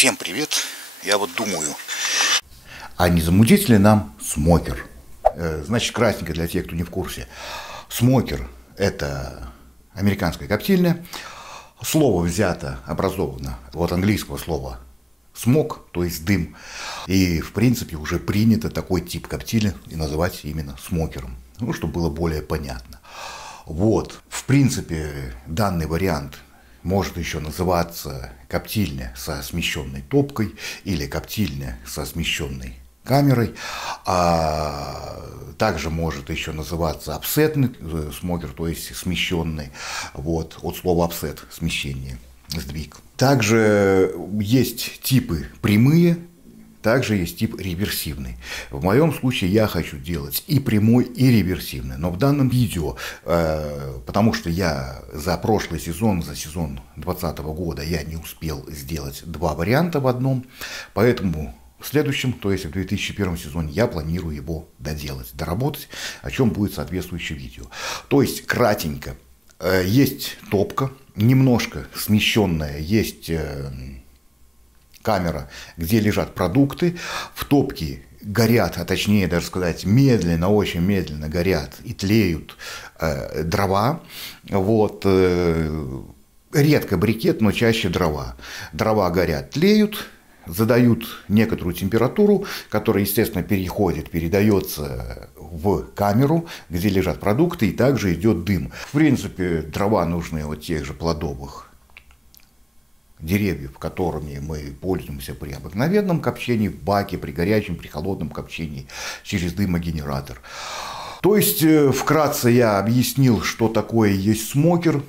Всем привет! Я вот думаю, а не замутить ли нам смокер? Значит, красненько для тех, кто не в курсе. Смокер – это американская коптильня. Слово взято, образовано от английского слова смог, то есть дым. И, в принципе, уже принято такой тип коптильни и называть именно смокером, ну, чтобы было более понятно. Вот, в принципе, данный вариант может еще называться коптильня со смещенной топкой или коптильня со смещенной камерой, а также может еще называться офсетный смокер, то есть смещенный, вот, от слова офсет, смещение, сдвиг. Также есть типы прямые, также есть тип реверсивный. В моем случае я хочу делать и прямой, и реверсивный. Но в данном видео, потому что я за прошлый сезон, за сезон 2020 года, я не успел сделать два варианта в одном, поэтому в следующем, то есть в 2001 сезоне, я планирую его доделать, доработать, о чем будет соответствующее видео. То есть, кратенько, есть топка, немножко смещенная, есть камера, где лежат продукты, в топке горят, а точнее даже сказать, медленно, очень медленно горят и тлеют дрова, вот, редко брикет, но чаще дрова. Дрова горят, тлеют, задают некоторую температуру, которая, естественно, передается в камеру, где лежат продукты, и также идет дым. В принципе, дрова нужны от тех же плодовых деревьев, которыми мы пользуемся при обыкновенном копчении, в баке, при горячем, при холодном копчении через дымогенератор. То есть, вкратце я объяснил, что такое есть смокер.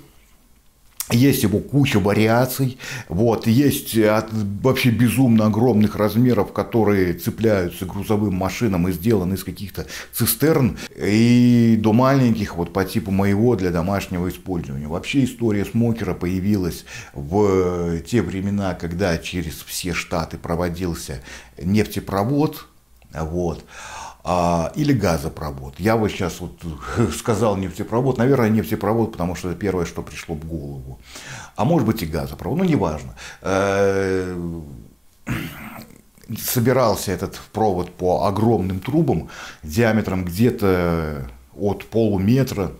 Есть его куча вариаций, вот, есть от вообще безумно огромных размеров, которые цепляются к грузовым машинам и сделаны из каких-то цистерн, и до маленьких, вот по типу моего, для домашнего использования. Вообще история смокера появилась в те времена, когда через все штаты проводился нефтепровод, вот, или газопровод. Я вот сейчас вот сказал нефтепровод, наверное, нефтепровод, потому что это первое, что пришло в голову. А может быть и газопровод, ну неважно. Собирался этот провод по огромным трубам диаметром где-то от полуметра.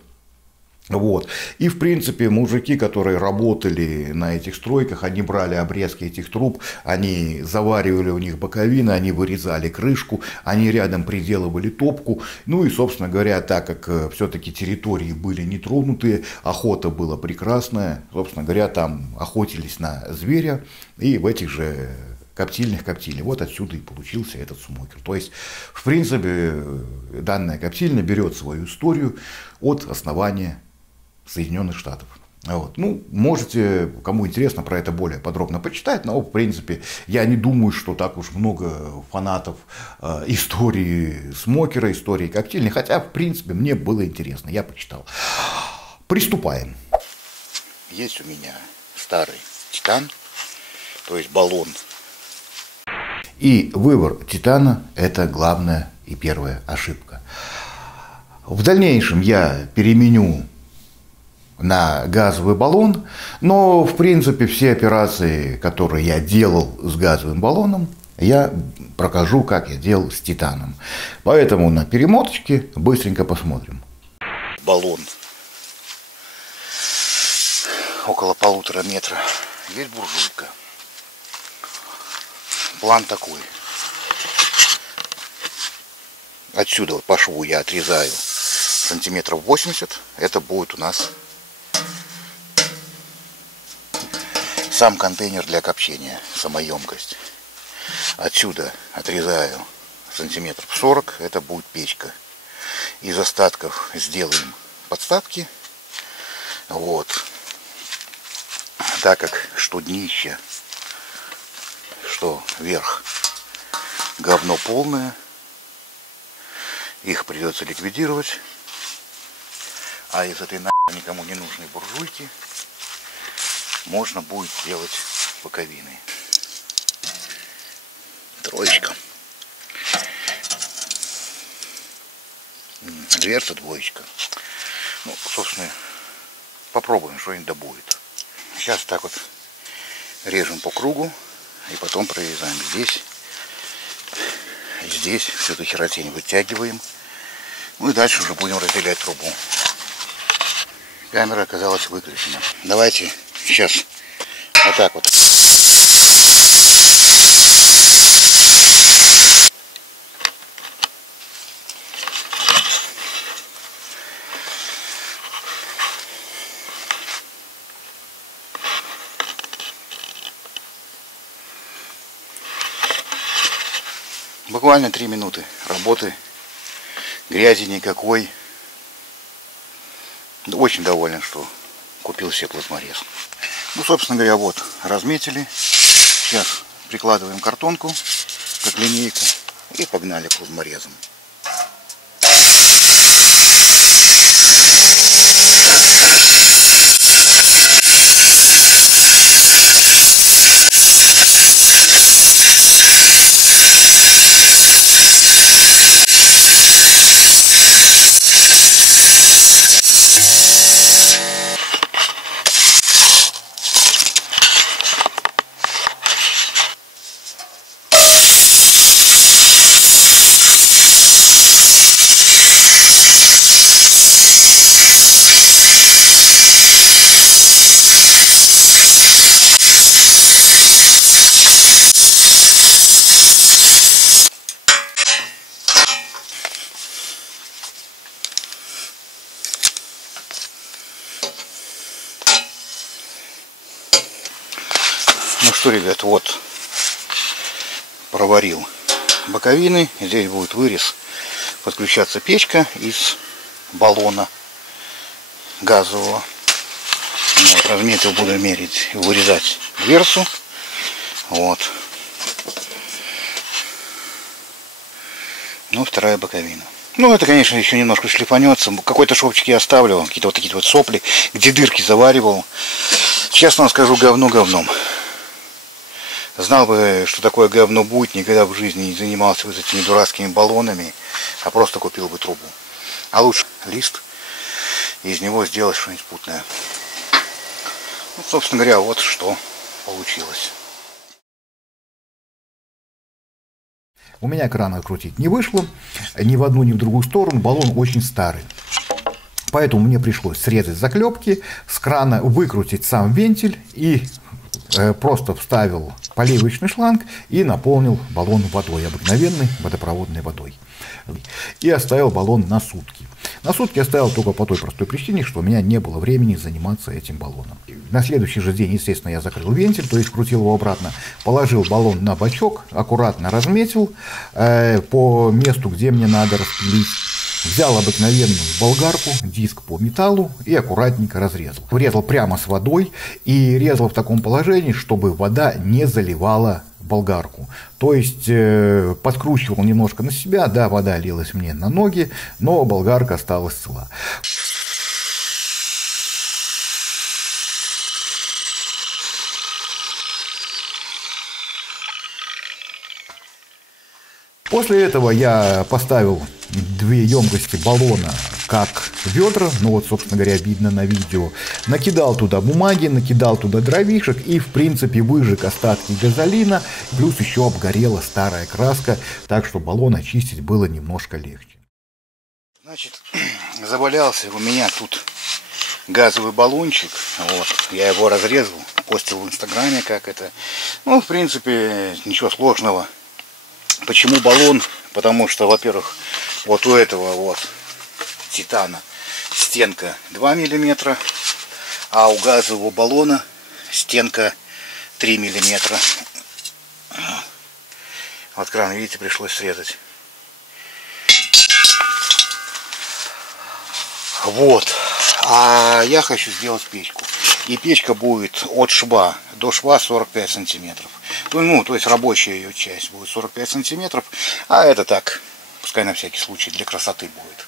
Вот. И, в принципе, мужики, которые работали на этих стройках, они брали обрезки этих труб, они заваривали у них боковины, они вырезали крышку, они рядом приделывали топку. Ну и, собственно говоря, так как все-таки территории были нетронутые, охота была прекрасная, собственно говоря, там охотились на зверя, и в этих же коптильнях коптили. Вот отсюда и получился этот смокер. То есть, в принципе, данная коптильня берет свою историю от основания Соединенных Штатов. Вот. Ну, можете, кому интересно, про это более подробно почитать, но, в принципе, я не думаю, что так уж много фанатов истории смокера, истории коктейльни, хотя, в принципе, мне было интересно, я почитал. Приступаем. есть у меня старый титан, то есть баллон. И выбор титана – это главная и первая ошибка. В дальнейшем я переменю на газовый баллон, но, в принципе, все операции, которые я делал с газовым баллоном, я покажу, как я делал с титаном. Поэтому на перемоточке быстренько посмотрим. Баллон около 1,5 метра. Есть буржуйка. План такой. Отсюда вот по шву я отрезаю сантиметров 80. Это будет у нас сам контейнер для копчения, самоемкость. Отсюда отрезаю сантиметров 40. Это будет печка. Из остатков сделаем подставки. Вот. Так как что днище, что верх говно полное, их придется ликвидировать. А из этой никому не нужной буржуйки можно будет делать боковины. Троечка. Дверца двоечка. Ну, собственно, попробуем, что-нибудь да будет. Сейчас так вот режем по кругу и потом прорезаем здесь. Здесь всю эту херотень вытягиваем. Ну и дальше уже будем разделять трубу. Камера оказалась выключена. Давайте сейчас вот так вот. Буквально 3 минуты работы, грязи никакой. Очень доволен, что купил себе плазморез. Ну, собственно говоря, вот разметили. Сейчас прикладываем картонку, как линейка, и погнали плазморезом. Ну что, ребят, вот проварил боковины. Здесь будет вырез, подключаться печка из баллона газового. Вот, разметил, буду мерить, вырезать дверцу. Вот. Ну, вторая боковина. Ну, это, конечно, еще немножко шлифанется. Какой-то шовчик я оставлю, какие-то вот такие вот сопли, где дырки заваривал. Честно вам скажу, говно говном. Знал бы, что такое говно будет, никогда в жизни не занимался вот этими дурацкими баллонами, а просто купил бы трубу. А лучше лист, и из него сделать что-нибудь путное. Ну, собственно говоря, вот что получилось. У меня кран открутить не вышло, ни в одну, ни в другую сторону, баллон очень старый. Поэтому мне пришлось срезать заклепки, с крана выкрутить сам вентиль и просто вставил поливочный шланг и наполнил баллон водой, обыкновенной водопроводной водой. И оставил баллон на сутки. На сутки оставил только по той простой причине, что у меня не было времени заниматься этим баллоном. На следующий же день, естественно, я закрыл вентиль, то есть крутил его обратно, положил баллон на бачок, аккуратно разметил по месту, где мне надо распилить. Взял обыкновенную болгарку, диск по металлу и аккуратненько разрезал. Врезал прямо с водой и резал в таком положении, чтобы вода не заливала болгарку. То есть подкручивал немножко на себя, да, вода лилась мне на ноги, но болгарка осталась цела. После этого я поставил 2 емкости баллона как ведра, ну вот, собственно говоря, видно на видео. Накидал туда бумаги, накидал туда дровишек и, в принципе, выжег остатки газолина. Плюс еще обгорела старая краска, так что баллон очистить было немножко легче. Значит, завалялся у меня тут газовый баллончик. Вот, я его разрезал, постил в инстаграме, как это. Ну, в принципе, ничего сложного. Почему баллон? Потому что, во-первых, вот у этого вот титана стенка 2 мм, а у газового баллона стенка 3 мм. Вот кран, видите, пришлось срезать. Вот. А я хочу сделать печку. И печка будет от шва до шва 45 сантиметров. Ну, то есть рабочая ее часть будет 45 сантиметров. А это так, пускай на всякий случай, для красоты будет.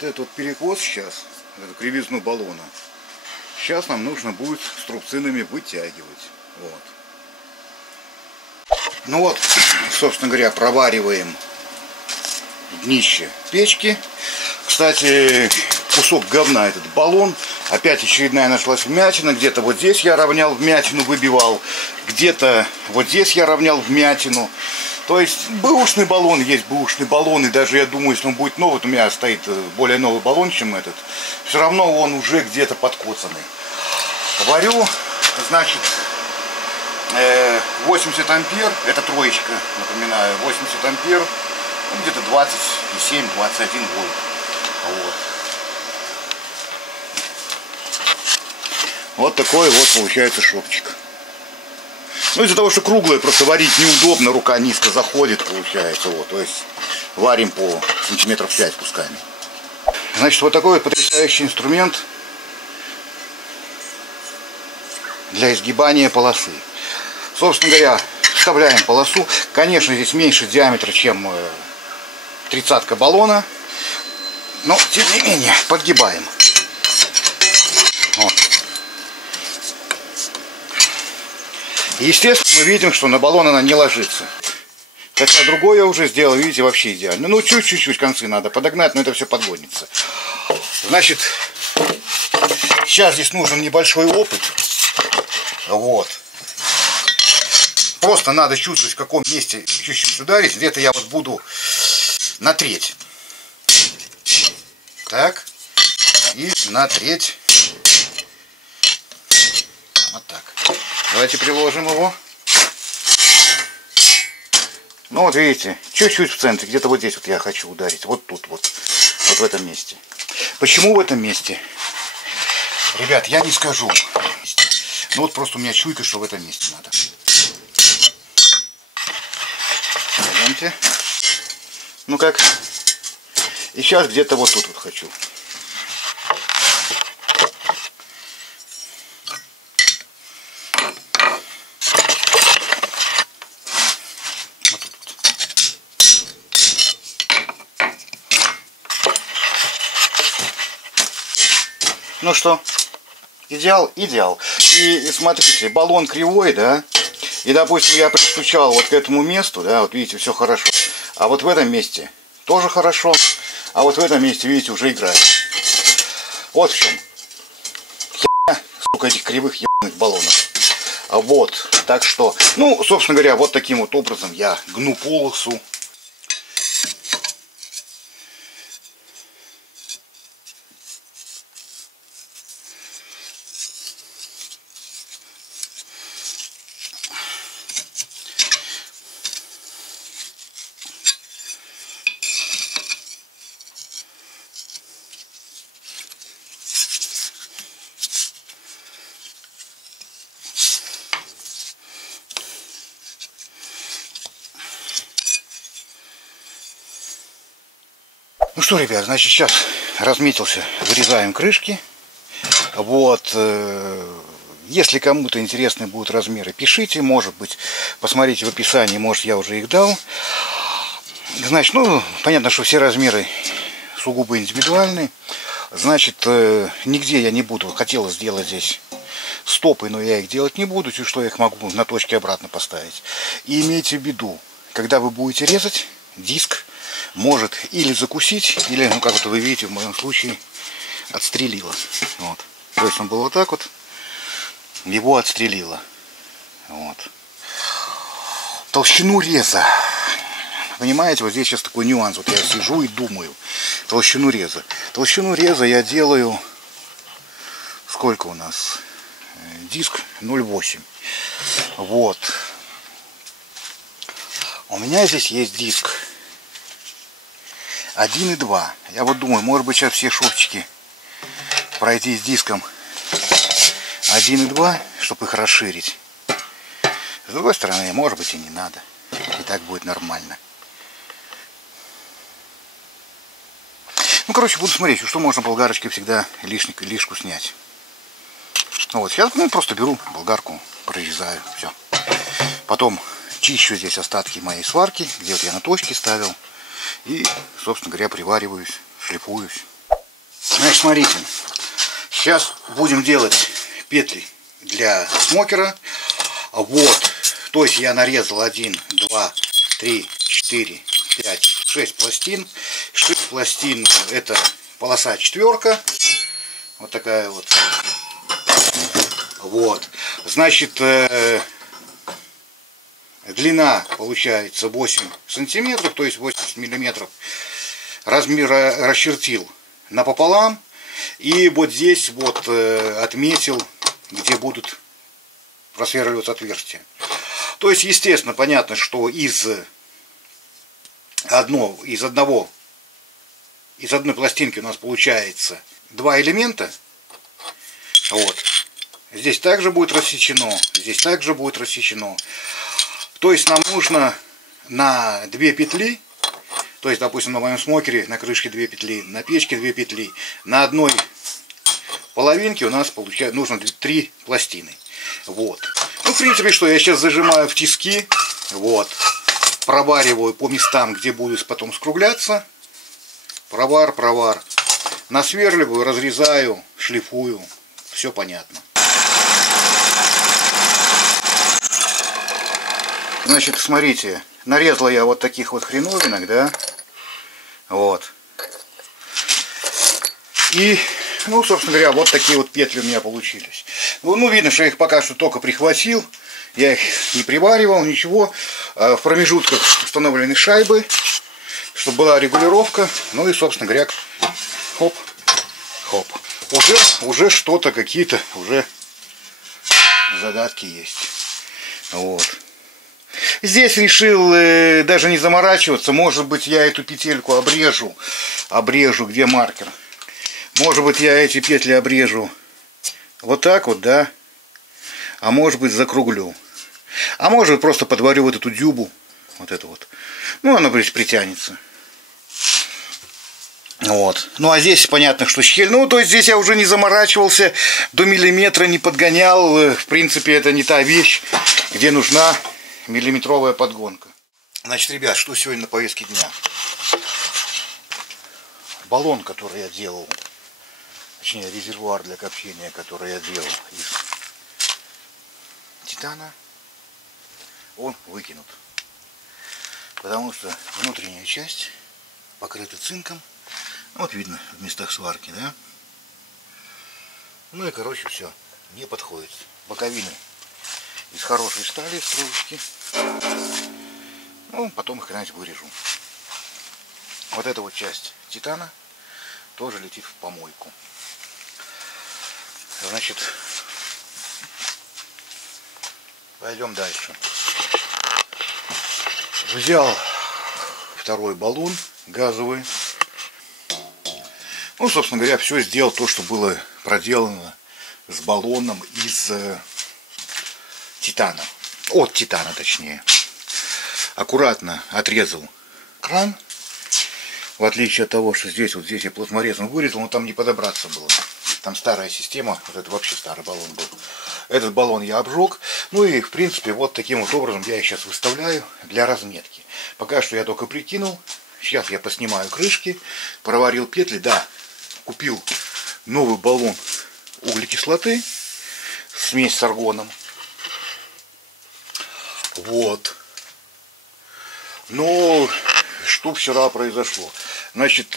вот этот вот перекос сейчас, эту кривизну баллона, сейчас нам нужно будет струбцинами вытягивать. Вот. Ну вот, собственно говоря, провариваем днище печки. Кстати, кусок говна этот баллон. Опять очередная нашлась вмятина. Где-то вот здесь я равнял вмятину, выбивал. Где-то вот здесь я равнял вмятину. То есть бэушный баллон есть бэушный баллон. И даже я думаю, если он будет новый, вот у меня стоит более новый баллон, чем этот. Все равно он уже где-то подкоцанный. Варю, значит, 80 ампер. Это троечка, напоминаю. 80 ампер. Ну, где-то 27-21 вольт. Вот. Вот такой вот получается шопчик. Ну, из-за того, что круглое, просто варить неудобно, рука низко заходит, получается. Вот, то есть варим по сантиметров 5 кусками. Значит, вот такой вот потрясающий инструмент для изгибания полосы. Собственно говоря, вставляем полосу. Конечно, здесь меньше диаметра, чем 30-ка баллона. Но, тем не менее, подгибаем. Вот. Естественно, мы видим, что на баллон она не ложится. Хотя другое я уже сделал, видите, вообще идеально. Ну, чуть-чуть концы надо подогнать, но это все подгонится. Значит, сейчас здесь нужен небольшой опыт. Вот. Просто надо чувствовать, в каком месте чуть-чуть ударить. Где-то я вот буду на треть. Так. И на треть. Вот так. Давайте приложим его. Ну вот видите, чуть-чуть в центре. Где-то вот здесь вот я хочу ударить. Вот тут вот. Вот в этом месте. Почему в этом месте? Ребят, я не скажу. Ну вот просто у меня чуйка, что в этом месте надо. Пойдемте. Ну как? И сейчас где-то вот тут вот хочу. Вот тут вот. Ну что? Идеал? Идеал. И смотрите, баллон кривой, да? И, допустим, я пристучал вот к этому месту, да, вот видите, все хорошо. А вот в этом месте тоже хорошо. А вот в этом месте, видите, уже играет. Вот в чем. Херня, сука, этих кривых ебаных баллонов. Вот. Так что, ну, собственно говоря, вот таким вот образом я гну полосу. Ну что, ребят, значит, сейчас разметился, вырезаем крышки. Вот, если кому-то интересны будут размеры, пишите, может быть, посмотрите в описании, может, я уже их дал. Значит, ну, понятно, что все размеры сугубо индивидуальны. Значит, нигде я не буду, хотел сделать здесь стопы, но я их делать не буду, чуть что я их могу на точке обратно поставить. И имейте в виду, когда вы будете резать, диск может или закусить, или, ну как вот вы видите, в моем случае отстрелило. Вот. То есть он был вот так вот, его отстрелило. Вот. Толщину реза. Понимаете, вот здесь сейчас такой нюанс. Вот я сижу и думаю. Толщину реза. Толщину реза я делаю... Сколько у нас? Диск 0,8. Вот. У меня здесь есть диск 1,2. Я вот думаю, может быть, сейчас все шовчики пройти с диском 1,2, чтобы их расширить. С другой стороны, может быть, и не надо. И так будет нормально. Ну, короче, буду смотреть, что можно болгарочкой всегда лишку снять. Вот, сейчас просто беру болгарку, прорезаю, все. Потом чищу здесь остатки моей сварки, где вот я на точке ставил. И, собственно говоря, привариваюсь, шлифуюсь. Значит, смотрите, сейчас будем делать петли для смокера. Вот, то есть я нарезал 1, 2, 3, 4, 5, 6 пластин. 6 пластин — это полоса 4. Вот такая вот. Вот, значит, длина получается 8 сантиметров, то есть 80 миллиметров. Размер расчертил напополам. И вот здесь вот отметил, где будут просверливаться отверстия. То есть, естественно, понятно, что из одной пластинки у нас получается 2 элемента. Вот. Здесь также будет рассечено, здесь также будет рассечено. То есть нам нужно на 2 петли, то есть, допустим, на моем смокере на крышке 2 петли, на печке 2 петли, на одной половинке у нас нужно 3 пластины. Вот. Ну, в принципе, что я сейчас зажимаю в тиски, вот, провариваю по местам, где будут потом скругляться. Провар, насверливаю, разрезаю, шлифую, все понятно. Значит, смотрите, нарезал я вот таких вот хреновинок, да, вот. И, ну, собственно говоря, вот такие вот петли у меня получились. Ну, видно, что я их пока что только прихватил, я их не приваривал, ничего. В промежутках установлены шайбы, чтобы была регулировка. Ну и, собственно говоря, хоп, хоп. Уже что-то, какие-то уже задатки есть. Вот. Здесь решил даже не заморачиваться. Может быть, я эту петельку обрежу, где маркер. Может быть, я эти петли обрежу вот так вот, да. А может быть, закруглю. А может быть, просто подварю вот эту дюбу. Вот эту вот. Ну, она притянется. Вот. Ну, а здесь понятно, что щель. Ну, то есть здесь я уже не заморачивался, до миллиметра не подгонял. В принципе, это не та вещь, где нужна миллиметровая подгонка. Значит, ребят, что сегодня на повестке дня? Баллон, который я делал, точнее, резервуар для копчения, который я делал из титана, он выкинут. Потому что внутренняя часть покрыта цинком. Вот видно в местах сварки, да? Ну и, короче, все, не подходит. Боковины из хорошей стали, стружки. Ну, потом их когда-нибудь вырежу. Вот эта вот часть титана тоже летит в помойку. Значит, пойдем дальше. Взял второй баллон газовый. Ну, собственно говоря, все сделал то, что было проделано с баллоном из титана. От титана, точнее. Аккуратно отрезал кран. В отличие от того, что здесь я плотморезом вырезал, но там не подобраться было. Там старая система, вот это вообще старый баллон был. Этот баллон я обжег. Ну и, в принципе, вот таким вот образом я их сейчас выставляю для разметки. Пока что я только прикинул. Сейчас я поснимаю крышки, проварил петли. Да, купил новый баллон углекислоты, смесь с аргоном. Вот. Но что вчера произошло? Значит,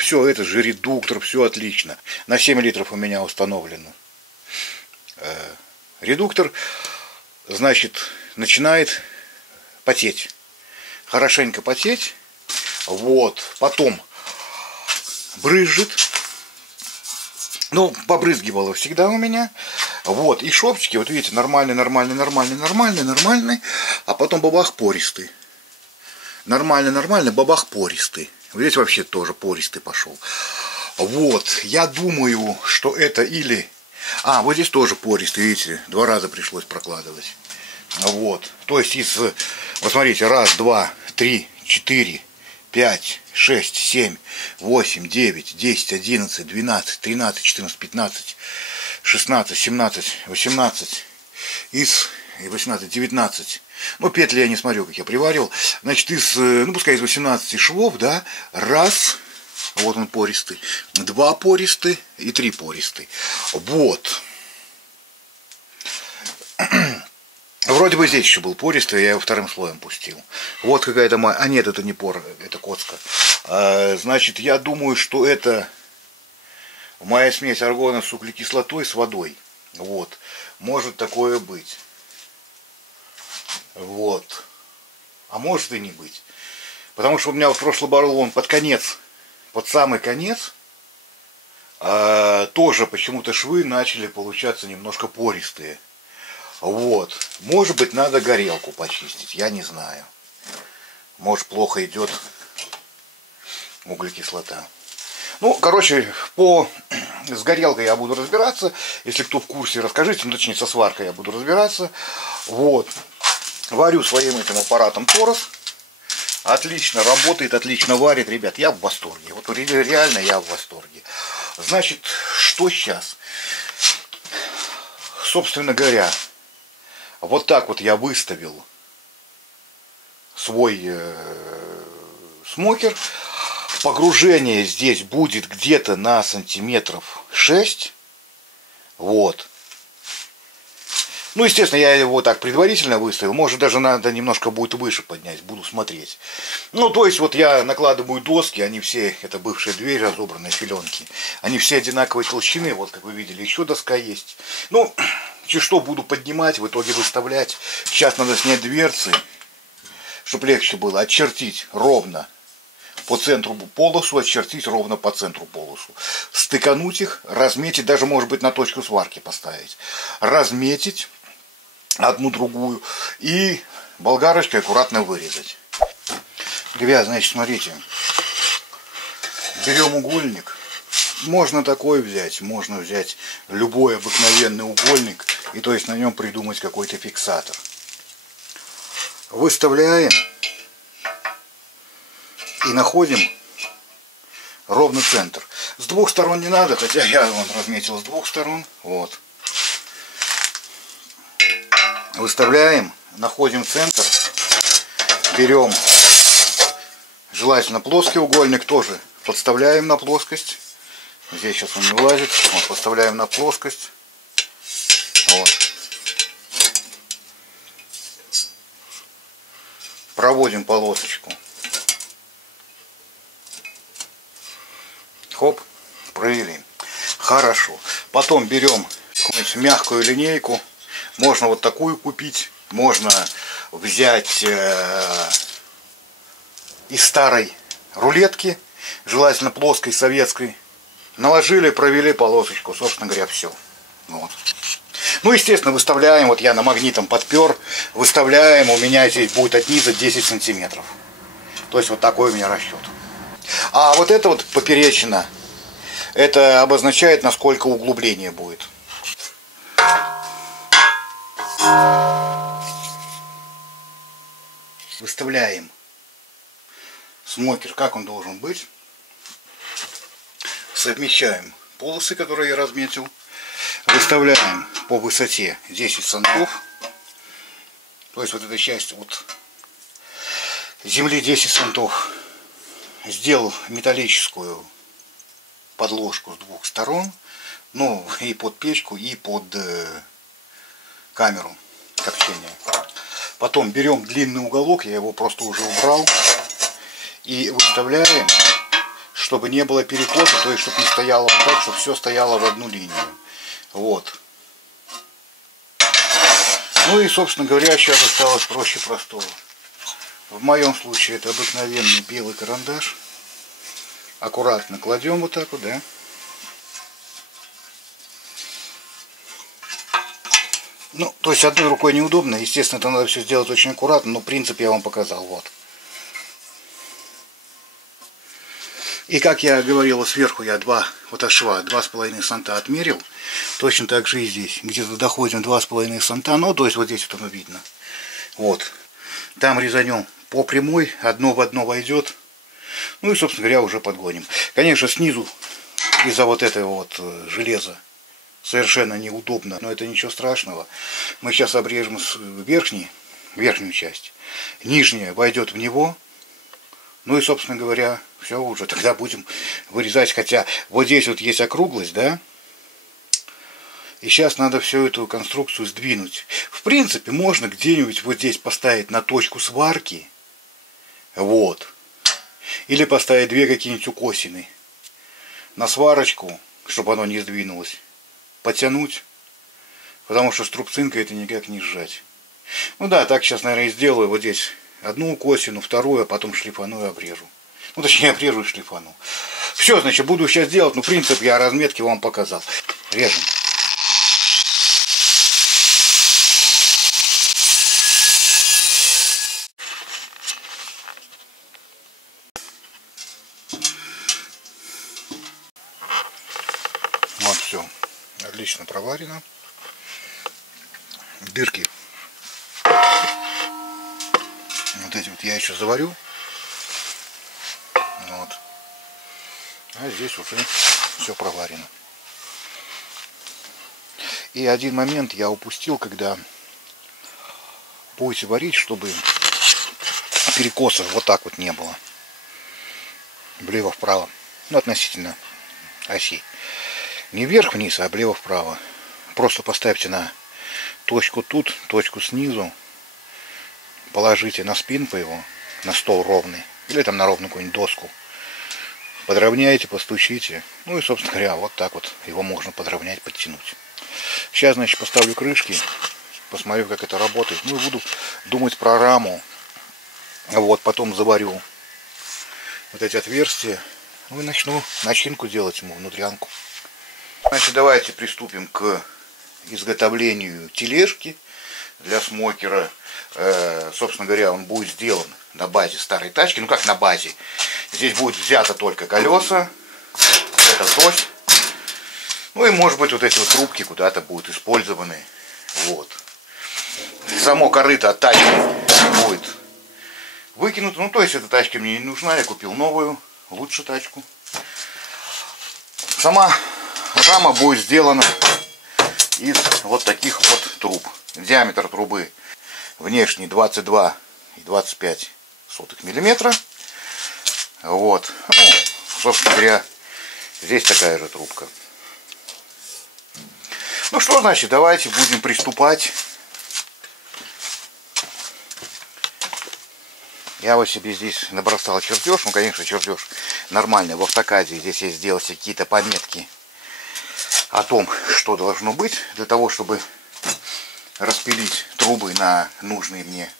все это же редуктор, все отлично. На 7 литров у меня установлено редуктор. Значит, начинает потеть. Хорошенько потеть. Вот. Потом брызжет. Ну, побрызгивало всегда у меня. Вот. И шовчики, вот видите, нормальный. А потом бабах пористый. Нормально, бабах пористый. Вот здесь вообще тоже пористый пошел. Вот. Я думаю, что это или... А, вот здесь тоже пористый, видите, 2 раза пришлось прокладывать. Вот. То есть из... Вот смотрите, 1, 2, 3, 4, 5, 6, 7, 8, 9, 10, 11, 12, 13, 14, 15, 16, 17, 18, из 18, 19. Ну, петли я не смотрю, как я приварил. Значит, из, ну, пускай из 18 швов, да, 1, Вот он пористый. 2 пористый и 3 пористый. Вот. Вроде бы здесь еще был пористый, я его вторым слоем пустил. Вот какая-то моя... А нет, это не пор, это коцка. Значит, я думаю, что это моя смесь аргона с углекислотой с водой. Вот. Может такое быть. Вот. А может и не быть. Потому что у меня вот прошлый баррел, он под конец, под самый конец, тоже почему-то швы начали получаться немножко пористые. Вот. Может быть, надо горелку почистить, я не знаю. Может, плохо идет углекислота. Ну, короче, с горелкой я буду разбираться. Если кто в курсе, расскажите, ну, точнее, со сваркой я буду разбираться. Вот. Варю своим этим аппаратом торос. Отлично работает, отлично варит. Ребят, я в восторге. Вот реально я в восторге. Значит, что сейчас? Собственно говоря, вот так вот я выставил свой смокер. Погружение здесь будет где-то на сантиметров 6. Вот. Ну, естественно, я его так предварительно выставил. Может, даже надо немножко будет выше поднять. Буду смотреть. Ну, то есть, вот я накладываю доски. Они все, это бывшая дверь, разобранные филенки. Они все одинаковой толщины. Вот, как вы видели, еще доска есть. Ну, чуть что буду поднимать, в итоге выставлять. Сейчас надо снять дверцы, чтобы легче было. Очертить ровно по центру полосу, очертить ровно по центру полосу. Стыкануть их, разметить, даже, может быть, на точку сварки поставить. Разметить одну другую и болгарочкой аккуратно вырезать. Ребят, значит, смотрите. Берем угольник. Можно такой взять, можно взять любой обыкновенный угольник, и то есть на нем придумать какой-то фиксатор. Выставляем и находим ровно центр. С двух сторон не надо, хотя я вон разметил с двух сторон. Вот. Выставляем, находим центр, берем желательно плоский угольник, тоже подставляем на плоскость. Здесь сейчас он не влазит. Вот, подставляем на плоскость. Вот. Проводим полосочку. Хоп, провели. Хорошо. Потом берем какую-нибудь мягкую линейку. Можно вот такую купить. Можно взять из старой рулетки, желательно плоской, советской. Наложили, провели полосочку, собственно говоря, все. Вот. Ну, естественно, выставляем, вот я на магнитом подпер, выставляем, у меня здесь будет от низа 10 сантиметров. То есть вот такой у меня расчет. А вот это вот поперечина, это обозначает, насколько углубление будет. Выставляем смокер, как он должен быть. Совмещаем полосы, которые я разметил. Выставляем по высоте 10 сантов. То есть вот эта часть от земли 10 сантов. Сделал металлическую подложку с двух сторон. Ну и под печку, и под камеру копчения. Потом берем длинный уголок, я его просто уже убрал. И выставляем, чтобы не было перекоса, то есть чтобы не стояло вот так, чтобы все стояло в одну линию. Вот. Ну и, собственно говоря, сейчас осталось проще простого. В моем случае это обыкновенный белый карандаш. Аккуратно кладем вот так вот, да. Ну, то есть одной рукой неудобно. Естественно, это надо все сделать очень аккуратно, но принцип я вам показал. Вот. И как я говорил, сверху я вот от шва 2,5 санта отмерил. Точно так же и здесь. Где-то доходим 2,5 санта. Ну, то есть вот здесь вот оно видно. Вот. Там резанем по прямой. Одно в одно войдет. Ну и, собственно говоря, уже подгоним. Конечно, снизу из-за вот этого вот железа совершенно неудобно. Но это ничего страшного. Мы сейчас обрежем верхнюю часть. Нижняя войдет в него. Ну и, собственно говоря, Все уже, тогда будем вырезать, хотя вот здесь вот есть округлость, да? И сейчас надо всю эту конструкцию сдвинуть. В принципе, можно где-нибудь вот здесь поставить на точку сварки. Вот. Или поставить две какие-нибудь укосины на сварочку, чтобы оно не сдвинулось. Потянуть. Потому что струбцинкой это никак не сжать. Ну да, так сейчас, наверное, и сделаю. Вот здесь одну укосину, вторую, а потом шлифану и обрежу. Ну, точнее, обрежу и шлифану. Все, значит, буду сейчас делать. Ну, принцип я разметки вам показал. Режем. Вот все. Отлично проварено. Дырки. Вот эти вот я еще заварю. Вот. А здесь уже все проварено. И один момент я упустил, когда будете варить, чтобы перекосов вот так вот не было. Влево-вправо. Ну, относительно оси. Не вверх-вниз, а влево-вправо. Просто поставьте на точку тут, точку снизу. Положите на спинку его, на стол ровный. Или там на ровную какую-нибудь доску. Подровняйте, постучите. Ну и, собственно говоря, вот так вот его можно подровнять, подтянуть. Сейчас, значит, поставлю крышки. Посмотрю, как это работает. Ну и буду думать про раму. Вот, потом заварю вот эти отверстия. Ну и начну начинку делать ему, внутрянку. Значит, давайте приступим к изготовлению тележки для смокера. Собственно говоря, он будет сделан на базе старой тачки. Ну как на базе? Здесь будет взято только колеса. Это ось. Ну и может быть вот эти вот трубки куда-то будут использованы. Вот. Само корыто от тачки будет выкинуто. Ну то есть эта тачка мне не нужна. Я купил новую, лучше тачку. Сама рама будет сделана из вот таких вот труб. Диаметр трубы внешний 22,25 миллиметра. Вот. Ну, собственно говоря, здесь такая же трубка. Ну что, значит, давайте будем приступать. Я вот себе здесь набросал чертеж. Ну, конечно, чертеж нормальный. В автокаде здесь я сделал какие-то пометки о том, что должно быть, для того, чтобы распилить трубы на нужный мне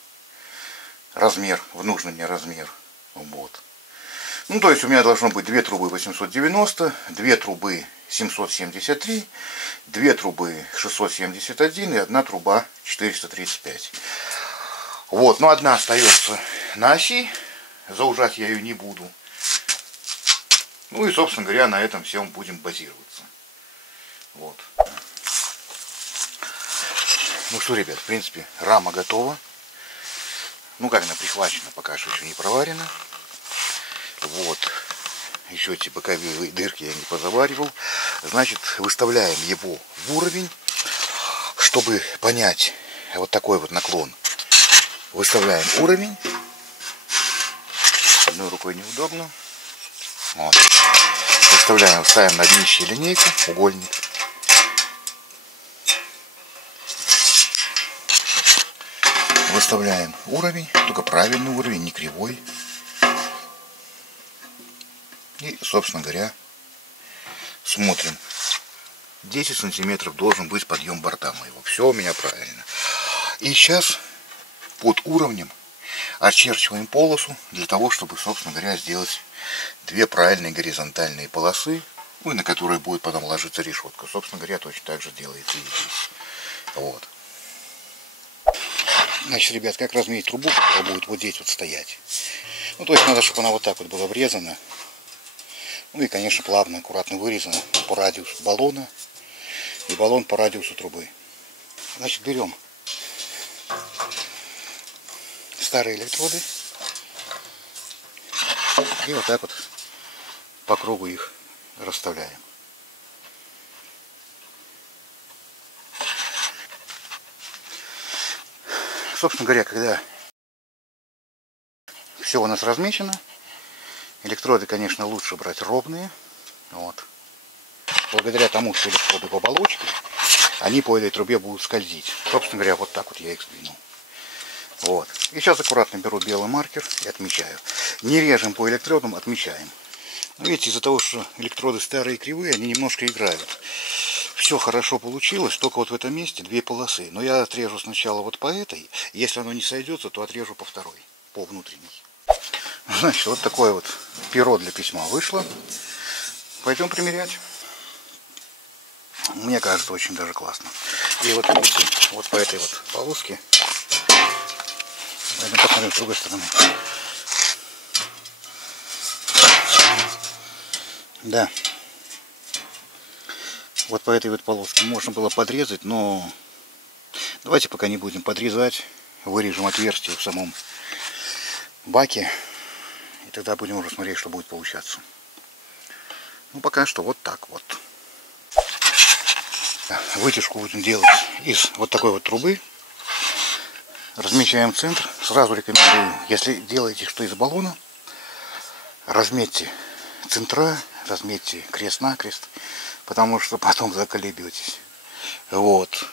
размер, в нужный мне размер. Вот. Ну, то есть у меня должно быть 2 трубы 890, 2 трубы 773, 2 трубы 671 и 1 труба 435. Вот, но одна остается на оси, заужать я ее не буду. Ну и, собственно говоря, на этом всем будем базироваться. Вот. Ну что, ребят, в принципе, рама готова. Ну, как она прихвачена, пока что еще не проварена. Вот. Еще эти боковые дырки я не позаваривал. Значит, выставляем его в уровень, чтобы понять вот такой вот наклон. Выставляем уровень. Одной рукой неудобно. Вот. Выставляем, ставим на днище линейку, угольник. Выставляем уровень, только правильный уровень, не кривой. И, собственно говоря, смотрим. 10 сантиметров должен быть подъем борта моего. Все у меня правильно. И сейчас под уровнем очерчиваем полосу для того, чтобы, собственно говоря, сделать 2 правильные горизонтальные полосы, ну, на которые будет потом ложиться решетка. Собственно говоря, точно так же делается и здесь. Вот. Значит, ребят, как размерить трубу, которая будет вот здесь вот стоять. Ну, то есть надо, чтобы она вот так вот была врезана. Ну и, конечно, плавно, аккуратно вырезана по радиусу баллона. И баллон по радиусу трубы. Значит, берем старые электроды. И вот так вот по кругу их расставляем. Собственно говоря, когда все у нас размечено, Электроды, конечно, лучше брать ровные. Вот. Благодаря тому, что электроды в оболочке, они по этой трубе будут скользить. Собственно говоря, вот так вот я их сдвинул. Вот. И сейчас аккуратно беру белый маркер и отмечаю. Не режем по электродам, отмечаем. Но видите, из-за того, что электроды старые и кривые, они немножко играют. Все хорошо получилось, только вот в этом месте две полосы. Но я отрежу сначала вот по этой. Если оно не сойдется, то отрежу по второй, по внутренней. Значит, вот такое вот перо для письма вышло. Пойдем примерять. Мне кажется, очень даже классно. И вот видите, вот по этой вот полоске. Пойдем посмотрим с другой стороны. Да. Вот по этой вот полоске можно было подрезать, но давайте пока не будем подрезать. Вырежем отверстие в самом баке. И тогда будем уже смотреть, что будет получаться. Ну, пока что вот так вот. Вытяжку будем делать из вот такой вот трубы. Размечаем центр. Сразу рекомендую, если делаете что из баллона, разметьте центра, разметьте крест-накрест, потому что потом заколебетесь. Вот.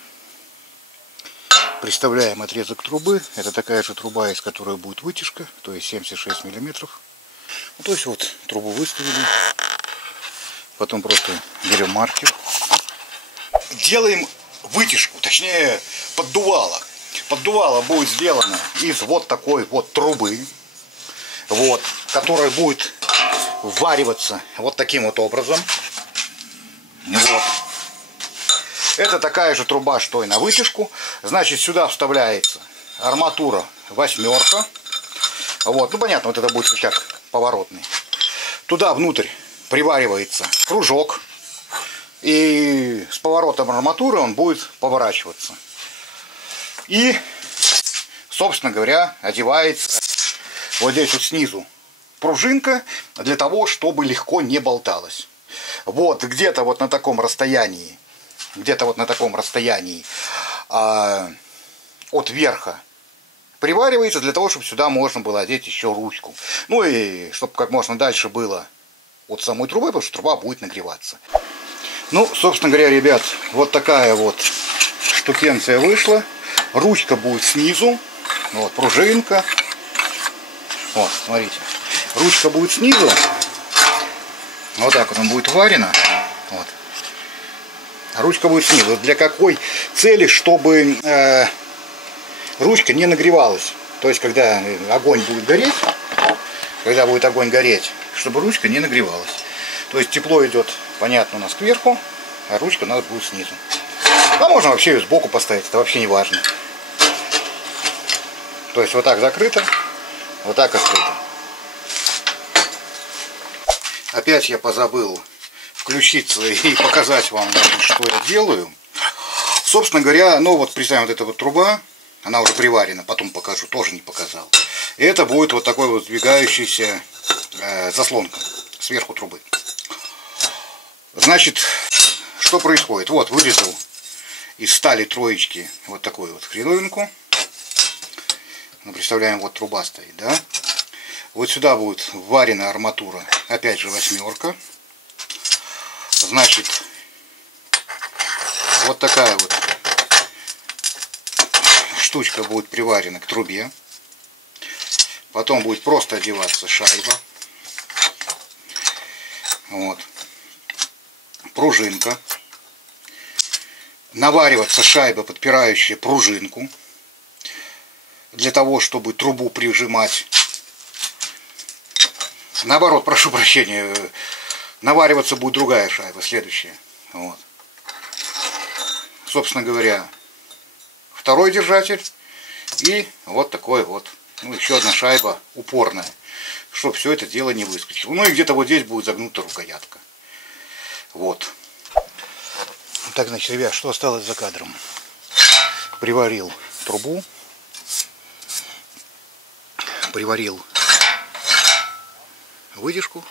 Представляем отрезок трубы. Это такая же труба, из которой будет вытяжка, то есть 76 миллиметров. Ну, то есть вот трубу выставили. Потом просто берем маркер. Делаем вытяжку, точнее поддувало. Поддувало будет сделано из вот такой вот трубы, вот, которая будет ввариваться вот таким вот образом. Вот. Это такая же труба, что и на вытяжку. Значит, сюда вставляется арматура 8. Вот, ну понятно, вот это будет рычаг поворотный. Туда внутрь приваривается кружок. И с поворотом арматуры он будет поворачиваться. И, собственно говоря, одевается вот здесь вот снизу пружинка для того, чтобы легко не болталась. Вот где-то вот на таком расстоянии, от верха приваривается для того, чтобы сюда можно было одеть еще ручку. Ну и чтобы как можно дальше было от самой трубы, потому что труба будет нагреваться. Ну, собственно говоря, ребят, вот такая вот штукенция вышла. Ручка будет снизу. Вот, пружинка. Вот, смотрите. Ручка будет снизу. Вот так вот он будет варено. Вот. Ручка будет снизу. Для какой цели? Чтобы ручка не нагревалась. То есть, когда огонь будет гореть, чтобы ручка не нагревалась. То есть, тепло идет, понятно, у нас кверху, а ручка у нас будет снизу. А можно вообще ее сбоку поставить, это вообще не важно. То есть, вот так закрыто, вот так открыто. Опять я позабыл включиться и показать вам, что я делаю. Собственно говоря, ну вот представим, вот эта вот труба, она уже приварена, потом покажу, тоже не показал. И это будет вот такой вот сдвигающийся заслонка сверху трубы. Значит, что происходит? Вот, вырезал из стали троечки вот такую вот хреновинку. Ну, представляем, вот труба стоит, да? Вот сюда будет варена арматура, опять же 8. Значит, вот такая вот штучка будет приварена к трубе. Потом будет просто одеваться шайба. Вот. Пружинка. Навариваться шайба, подпирающая пружинку. Для того, чтобы трубу прижимать. Наоборот, прошу прощения, навариваться будет другая шайба, следующая. Вот. Собственно говоря, второй держатель и вот такой вот, ну, еще одна шайба упорная, чтобы все это дело не выскочило. Ну и где-то вот здесь будет загнута рукоятка. Вот. Так, значит, ребят, что осталось за кадром? Приварил трубу, приварил вытяжку.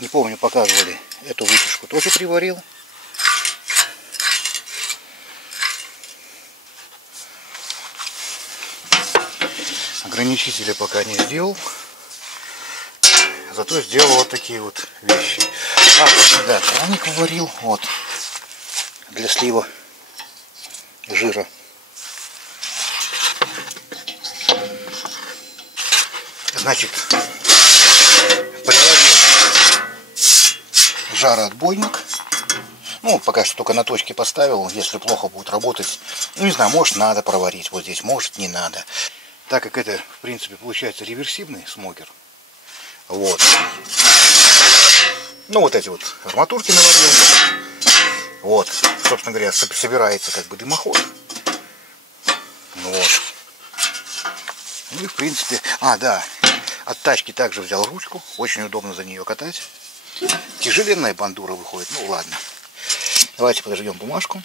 Не помню, показывали, эту вытяжку тоже приварил. Ограничители пока не сделал. Зато сделал вот такие вот вещи. Да, краник варил. Вот. Для слива жира. Значит, приварил жароотбойник. Ну, пока что только на точке поставил. Если плохо будет работать, ну, не знаю, может надо проварить вот здесь, может не надо. Так как это, в принципе, получается реверсивный смокер. Вот. Ну, вот эти вот арматурки наварил. Вот. Собственно говоря, собирается как бы дымоход. Вот. Ну и, в принципе... да. От тачки также взял ручку. Очень удобно за нее катать. Тяжеленная бандура выходит. Ну, ладно. Давайте подождем бумажку.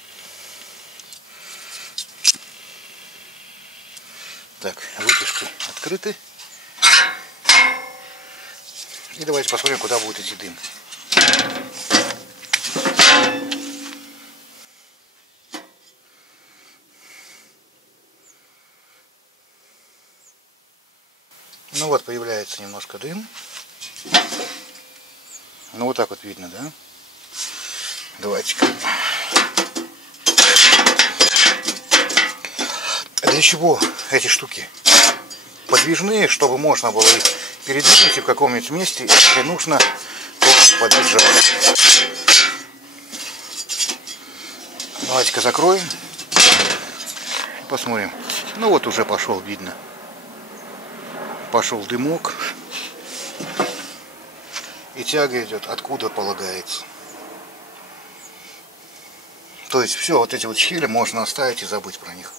Так, вытяжки открыты. И давайте посмотрим, куда будет идти дым. Ну вот, появляется немножко дым. Ну вот так вот видно, да? Давайте-ка. Для чего эти штуки? Подвижные, чтобы можно было их передвинуть и в каком-нибудь месте, если нужно, то подвижать. Давайте-ка закроем. Посмотрим. Ну вот уже пошел, видно. Пошел дымок. И тяга идет откуда полагается. То есть все, вот эти вот щели можно оставить и забыть про них.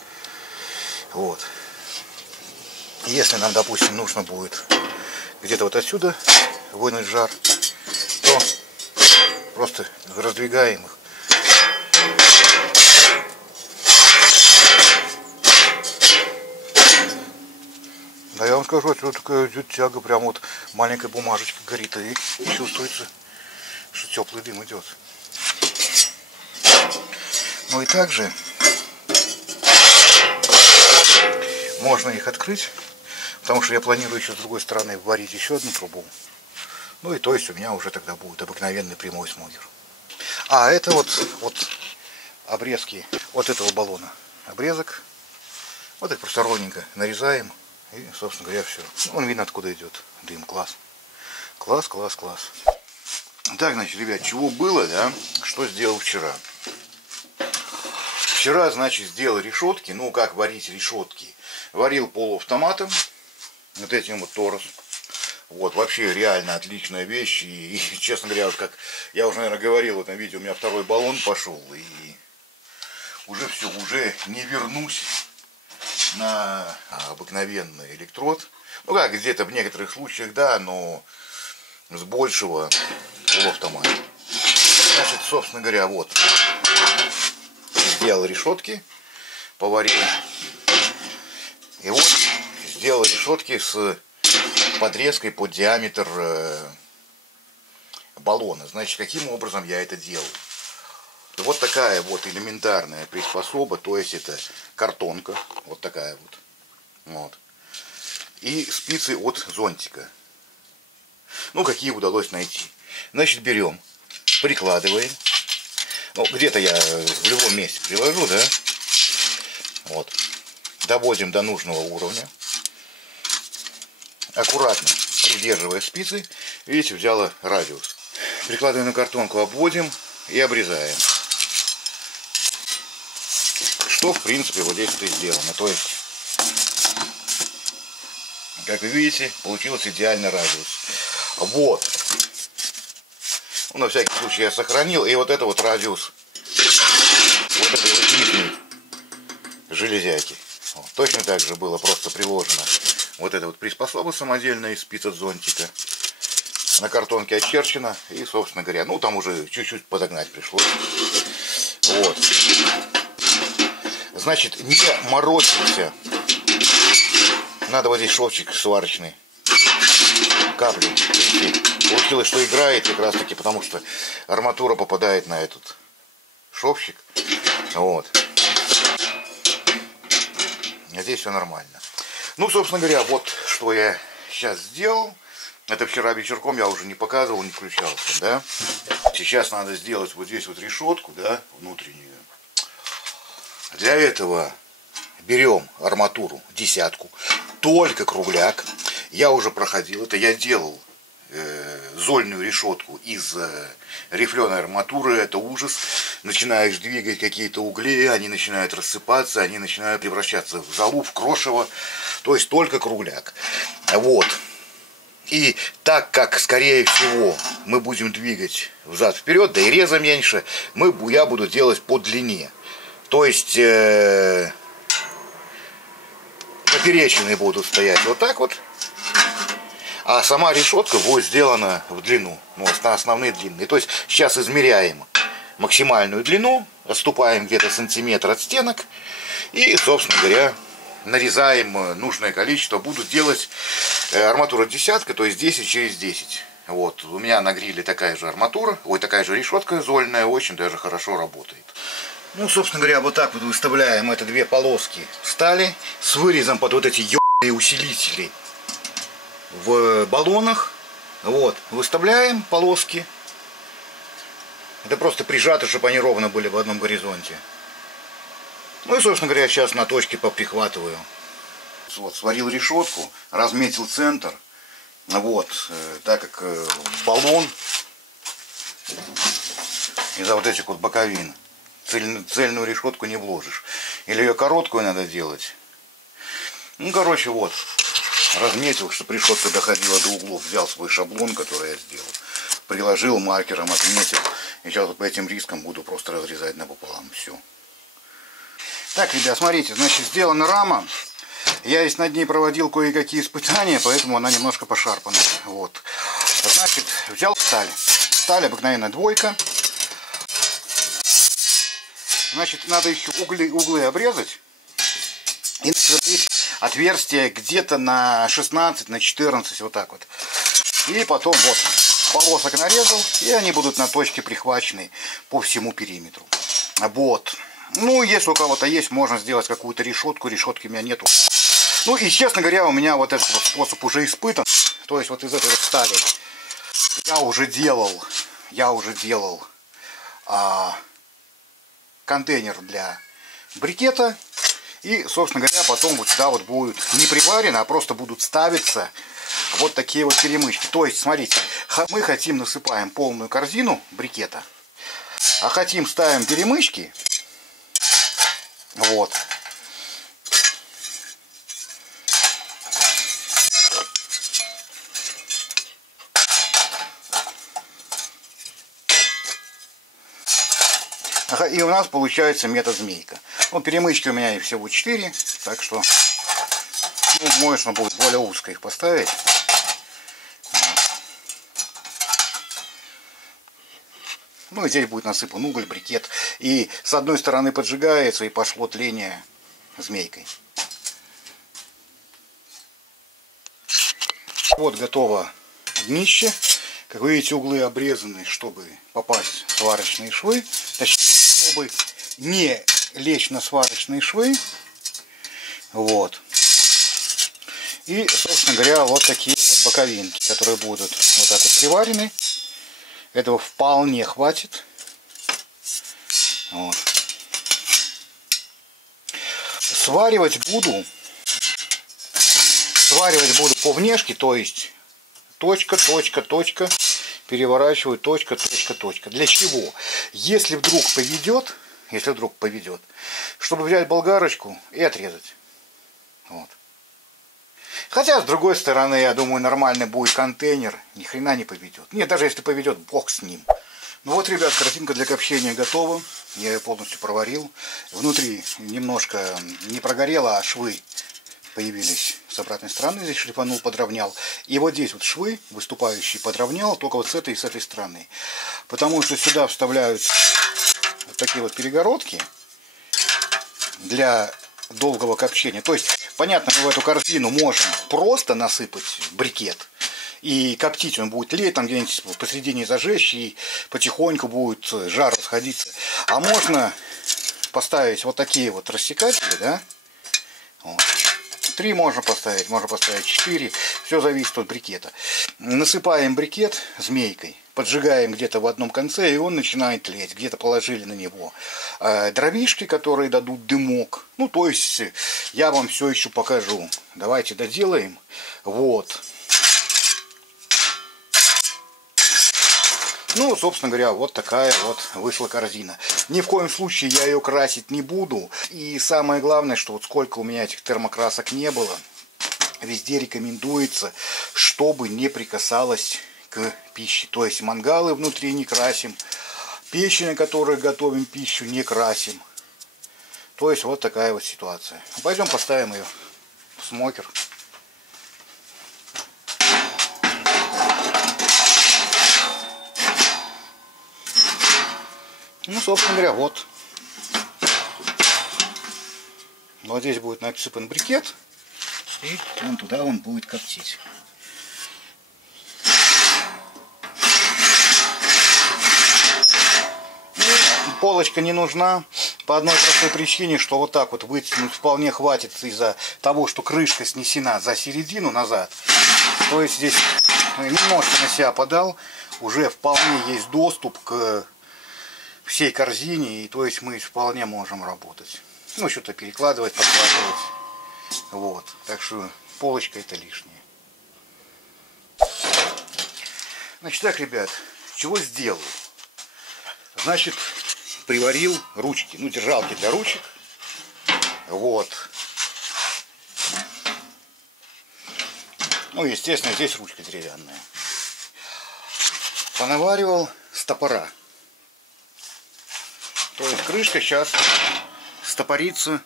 Вот. Если нам, допустим, нужно будет где-то вот отсюда вынуть жар, то просто раздвигаем их. Да я вам скажу, что такая идет тяга, прям вот маленькая бумажечка горит, и чувствуется, что теплый дым идет. Ну и также можно их открыть, потому что я планирую еще с другой стороны варить еще одну трубу. Ну и то есть у меня уже тогда будет обыкновенный прямой смокер. А это вот обрезки вот этого баллона. Обрезок. Вот их просто ровненько нарезаем. И, собственно говоря, все. Вон видно, откуда идет дым. Класс. Класс, класс, класс. Так, значит, ребят, чего было, да? Что сделал вчера? Вчера, значит, сделал решетки. Ну, как варить решетки? Варил полуавтоматом. Вот этим вот Торос. Вот, вообще реально отличная вещь. И честно говоря, вот как я уже, наверное, говорил в этом видео, у меня второй баллон пошел. И уже все, уже не вернусь на обыкновенный электрод. Ну как, где-то в некоторых случаях, да, но с большего полуавтомата. Значит, собственно говоря, вот. Сделал решетки, поварил. И вот сделал решетки с подрезкой под диаметр баллона. Значит, каким образом я это делаю? Вот такая вот элементарная приспособа, то есть это картонка, вот такая вот. Вот. И спицы от зонтика. Ну, какие удалось найти. Значит, берем, прикладываем. Ну, где-то я в любом месте приложу, да? Вот. Доводим до нужного уровня. Аккуратно придерживая спицы, видите, взяла радиус. Прикладываем на картонку, обводим и обрезаем. Что, в принципе, вот здесь и сделано. То есть, как вы видите, получился идеальный радиус. Вот. Ну, на всякий случай я сохранил. И вот это вот радиус вот этой вот нижней железяки. Вот. Точно так же было просто приложено вот эта вот приспособа самодельная из спиц от зонтика. На картонке очерчено. И, собственно говоря, ну там уже чуть-чуть подогнать пришлось. Вот. Значит, не морочился. Надо вот здесь шовчик сварочный. Каплю. Видите? Получилось, что играет как раз таки, потому что арматура попадает на этот шовчик. Вот. А здесь все нормально. Ну, собственно говоря, вот что я сейчас сделал. Это вчера вечерком я уже не показывал, не включался, да. Сейчас надо сделать вот здесь вот решетку, да, внутреннюю. Для этого берем арматуру, десятку, только кругляк. Я уже проходил это, я делал зольную решетку из рифленой арматуры, это ужас. Начинаешь двигать какие-то угли, они начинают рассыпаться, они начинают превращаться в золу, в крошево, то есть только кругляк. Вот. И так как, скорее всего, мы будем двигать взад-вперед, да и реза меньше, я буду делать по длине. То есть поперечины будут стоять вот так вот. А сама решетка будет сделана в длину, ну, на основные длины. То есть сейчас измеряем максимальную длину, отступаем где-то сантиметр от стенок и, собственно говоря, нарезаем нужное количество. Буду делать арматура десятка, то есть 10 через 10. Вот, у меня на гриле такая же арматура, такая же решетка зольная, очень даже хорошо работает. Ну, собственно говоря, вот так вот выставляем это две полоски стали с вырезом под вот эти ебаные усилители в баллонах. Вот, выставляем полоски. Это просто прижато, чтобы они ровно были в одном горизонте. Ну и, собственно говоря, сейчас на точке поприхватываю. Вот, сварил решетку, разметил центр. Вот, так как баллон из-за вот этих вот боковин цельную решетку не вложишь. Или ее короткую надо делать. Ну, короче, вот. Разметил, чтобы решетка доходила до углов. Взял свой шаблон, который я сделал. Приложил маркером, отметил. И сейчас вот по этим рискам буду просто разрезать напополам. Все. Так, ребят, смотрите. Значит, сделана рама. Я здесь над ней проводил кое-какие испытания, поэтому она немножко пошарпана. Вот. Значит, взял сталь. Сталь обыкновенная двойка. Значит, надо еще углы обрезать и насверлить отверстие где-то на 16, на 14, вот так вот. И потом вот полосок нарезал, и они будут на точке прихвачены по всему периметру. Вот. Ну, если у кого-то есть, можно сделать какую-то решетку. Решетки у меня нету. Ну и, честно говоря, у меня вот этот вот способ уже испытан. То есть вот из этой вот стали я уже делал контейнер для брикета. И, собственно говоря, потом вот сюда вот будет не приварено, а просто будут ставиться вот такие вот перемычки. То есть, смотрите, мы хотим насыпаем полную корзину брикета, а хотим ставим перемычки. Вот. И у нас получается метод-змейка. Ну, перемычки у меня их всего 4, так что можно будет более узко их поставить. Ну и здесь будет насыпан уголь, брикет. И с одной стороны поджигается, и пошло тление змейкой. Вот готово днище. Как вы видите, углы обрезаны, чтобы попасть в сварочные швы. Точнее, чтобы не лечь на сварочные швы. Вот. И, собственно говоря, вот такие вот боковинки, которые будут вот так вот приварены. Этого вполне хватит. Вот. Сваривать буду по внешке, то есть точка, точка, точка, переворачиваю, точка, точка, точка. Для чего? Если вдруг поведет, чтобы взять болгарочку и отрезать. Вот. Хотя, с другой стороны, я думаю, нормальный будет контейнер, ни хрена не поведет. Нет, даже если поведет, бог с ним. Ну вот, ребят, картинка для копчения готова. Я ее полностью проварил. Внутри немножко не прогорело, а швы появились с обратной стороны. Здесь шлифанул, подровнял. И вот здесь вот швы выступающие подровнял, только вот с этой и с этой стороны. Потому что сюда вставляют вот такие вот перегородки для долгого копчения. То есть, понятно, мы в эту корзину можем просто насыпать брикет. И коптить он будет летом, где-нибудь посередине зажечь, и потихоньку будет жар расходиться. А можно поставить вот такие вот рассекатели, да? Вот. 3 можно поставить 4. Все зависит от брикета. Насыпаем брикет змейкой, поджигаем где-то в одном конце, и он начинает тлеть. Где-то положили на него дровишки, которые дадут дымок. Ну, то есть, я вам все еще покажу. Давайте доделаем. Вот. Ну, собственно говоря, вот такая вот вышла корзина. Ни в коем случае я ее красить не буду. И самое главное, что вот сколько у меня этих термокрасок не было, везде рекомендуется, чтобы не прикасалось к пище. То есть мангалы внутри не красим, печи, на которых готовим пищу, не красим. То есть вот такая вот ситуация. Пойдем поставим ее в смокер. Ну, собственно говоря, вот. Вот здесь будет насыпан брикет. И вон туда он будет коптить. Ну, полочка не нужна. По одной простой причине, что вот так вот вытянуть вполне хватит из-за того, что крышка снесена за середину назад. То есть здесь немножко на себя подал. Уже вполне есть доступ к всей корзине, и то есть мы вполне можем работать. Ну, что-то перекладывать, подкладывать. Вот. Так что полочка это лишнее. Значит так, ребят, чего сделал? Значит, приварил ручки, ну, держалки для ручек. Вот. Ну, естественно, здесь ручка деревянная. Понаваривал стопора. То есть крышка сейчас стопорится.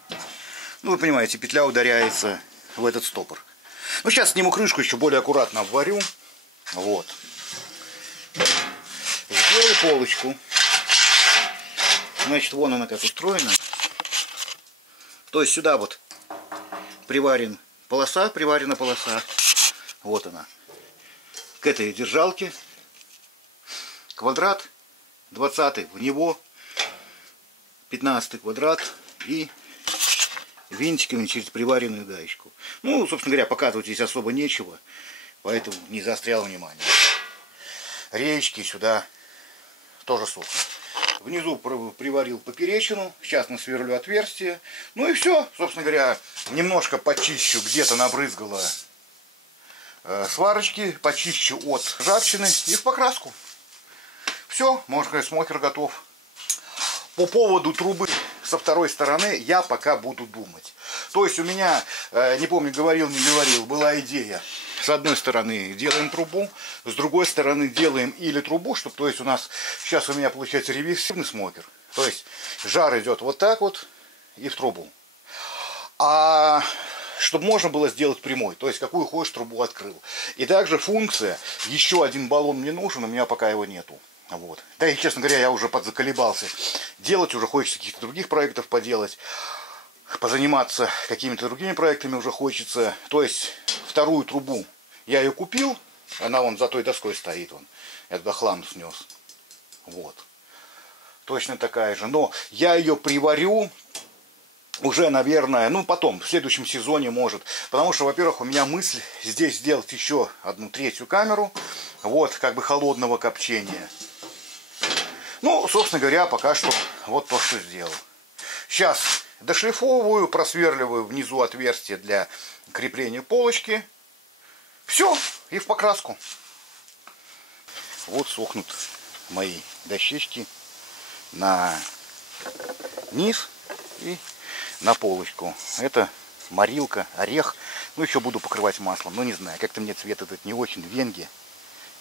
Ну, вы понимаете, петля ударяется в этот стопор. Ну, сейчас сниму крышку, еще более аккуратно обварю. Вот. Сделаю полочку. Значит, вон она как устроена. То есть сюда вот приварена полоса. Вот она. К этой держалке. Квадрат. 20 в него. 15 квадрат и винтиками через приваренную гаечку. Ну, собственно говоря, показывать здесь особо нечего, поэтому не заострял внимание. Реечки сюда тоже сохнут. Внизу приварил поперечину, сейчас насверлю отверстие. Ну и все, собственно говоря, немножко почищу, где-то набрызгало сварочки, почищу от ржавчины и в покраску. Все, можно сказать, смокер готов. По поводу трубы со второй стороны я пока буду думать. То есть у меня, не помню, говорил, не говорил, была идея. С одной стороны делаем трубу, с другой стороны делаем или трубу, чтобы, то есть у нас, сейчас у меня получается реверсивный смокер. То есть жар идет вот так вот и в трубу. А чтобы можно было сделать прямой, то есть какую хочешь трубу открыл. И также функция, еще один баллон мне нужен, у меня пока его нету. Вот. Да и, честно говоря, я уже подзаколебался делать, уже хочется каких-то других проектов поделать, позаниматься какими-то другими проектами уже хочется. То есть вторую трубу я ее купил, она вон за той доской стоит, вон. Я туда хлам снес. Вот. Точно такая же. Но я ее приварю уже, наверное, ну потом, в следующем сезоне может. Потому что, во-первых, у меня мысль здесь сделать еще одну третью камеру. Вот, как бы холодного копчения. Ну, собственно говоря, пока что вот то, что сделал. Сейчас дошлифовываю, просверливаю внизу отверстие для крепления полочки. Все, и в покраску. Вот сохнут мои дощечки на низ и на полочку. Это морилка, орех. Ну, еще буду покрывать маслом. Но не знаю, как-то мне цвет этот не очень. Венги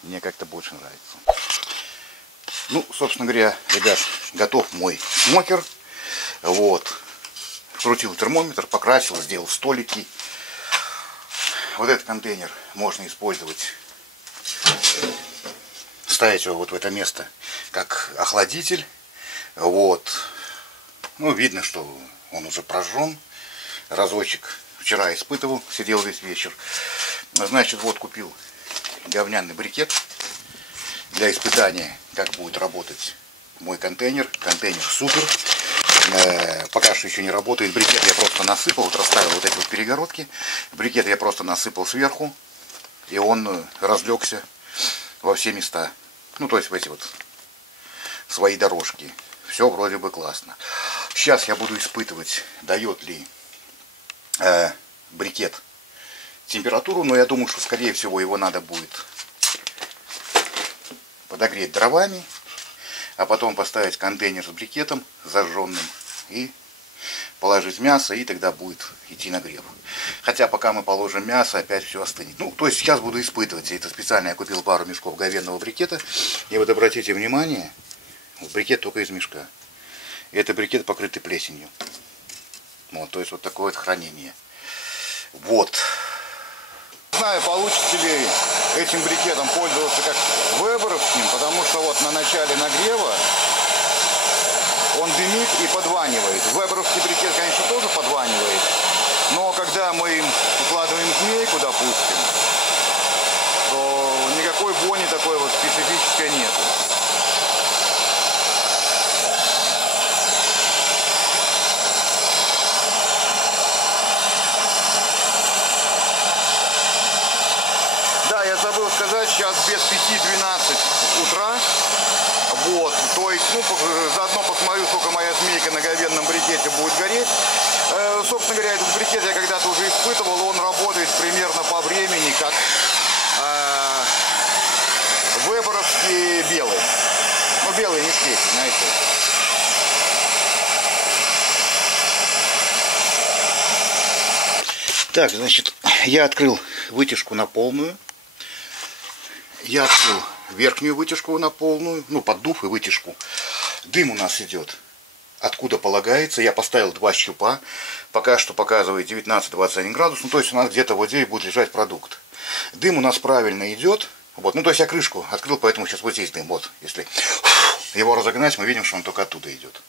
мне как-то больше нравится. Ну, собственно говоря, ребят, готов мой смокер. Вот. Вкрутил термометр, покрасил, сделал столики. Вот этот контейнер можно использовать, ставить его вот в это место как охладитель. Вот. Ну, видно, что он уже прожжен. Разочек вчера испытывал, сидел весь вечер. Значит, вот купил говняный брикет для испытания, как будет работать мой контейнер. Контейнер супер. Пока что еще не работает. Брикет я просто насыпал, вот расставил вот эти вот перегородки. Брикет я просто насыпал сверху, и он разлегся во все места. Ну, то есть в эти вот свои дорожки. Все вроде бы классно. Сейчас я буду испытывать, дает ли брикет температуру, но я думаю, что скорее всего его надо будет подогреть дровами, а потом поставить контейнер с брикетом зажженным и положить мясо, и тогда будет идти нагрев. Хотя пока мы положим мясо, опять все остынет. Ну, то есть сейчас буду испытывать. Это специально я купил пару мешков говенного брикета. И вот обратите внимание, брикет только из мешка. И это брикет, покрытый плесенью. Вот, то есть вот такое вот хранение. Вот. Не знаю, получится ли этим брикетом пользоваться как веберовским, потому что вот на начале нагрева он дымит и подванивает. Веберовский брикет, конечно, тоже подванивает, но когда мы им укладываем змейку, допустим, то никакой вони такой вот специфической нет. Да, я забыл сказать, сейчас без 5:12 утра. Вот, то есть, ну, заодно посмотрю, сколько моя змейка на говенном брикете будет гореть. Собственно говоря, этот брикет я когда-то уже испытывал, он работает примерно по времени, как веберовский белый. Ну, белые мешки, знаете. Так, значит, я открыл вытяжку на полную. Я открыл верхнюю вытяжку на полную, ну, поддув и вытяжку. Дым у нас идет откуда полагается. Я поставил 2 щупа. Пока что показывает 19-21 градус. Ну, то есть у нас где-то вот здесь будет лежать продукт. Дым у нас правильно идет. Вот. Ну, то есть я крышку открыл, поэтому сейчас вот здесь дым. Вот, если его разогнать, мы видим, что он только оттуда идет.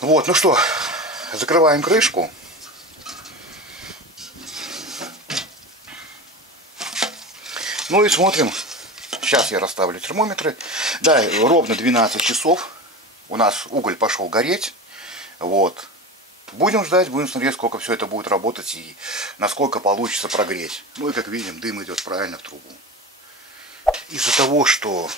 Вот, ну что, закрываем крышку. Ну и смотрим. Сейчас я расставлю термометры. Да, ровно 12 часов. У нас уголь пошел гореть. Вот. Будем ждать, будем смотреть, сколько все это будет работать и насколько получится прогреть. Ну и как видим, дым идет правильно в трубу. Из-за того, что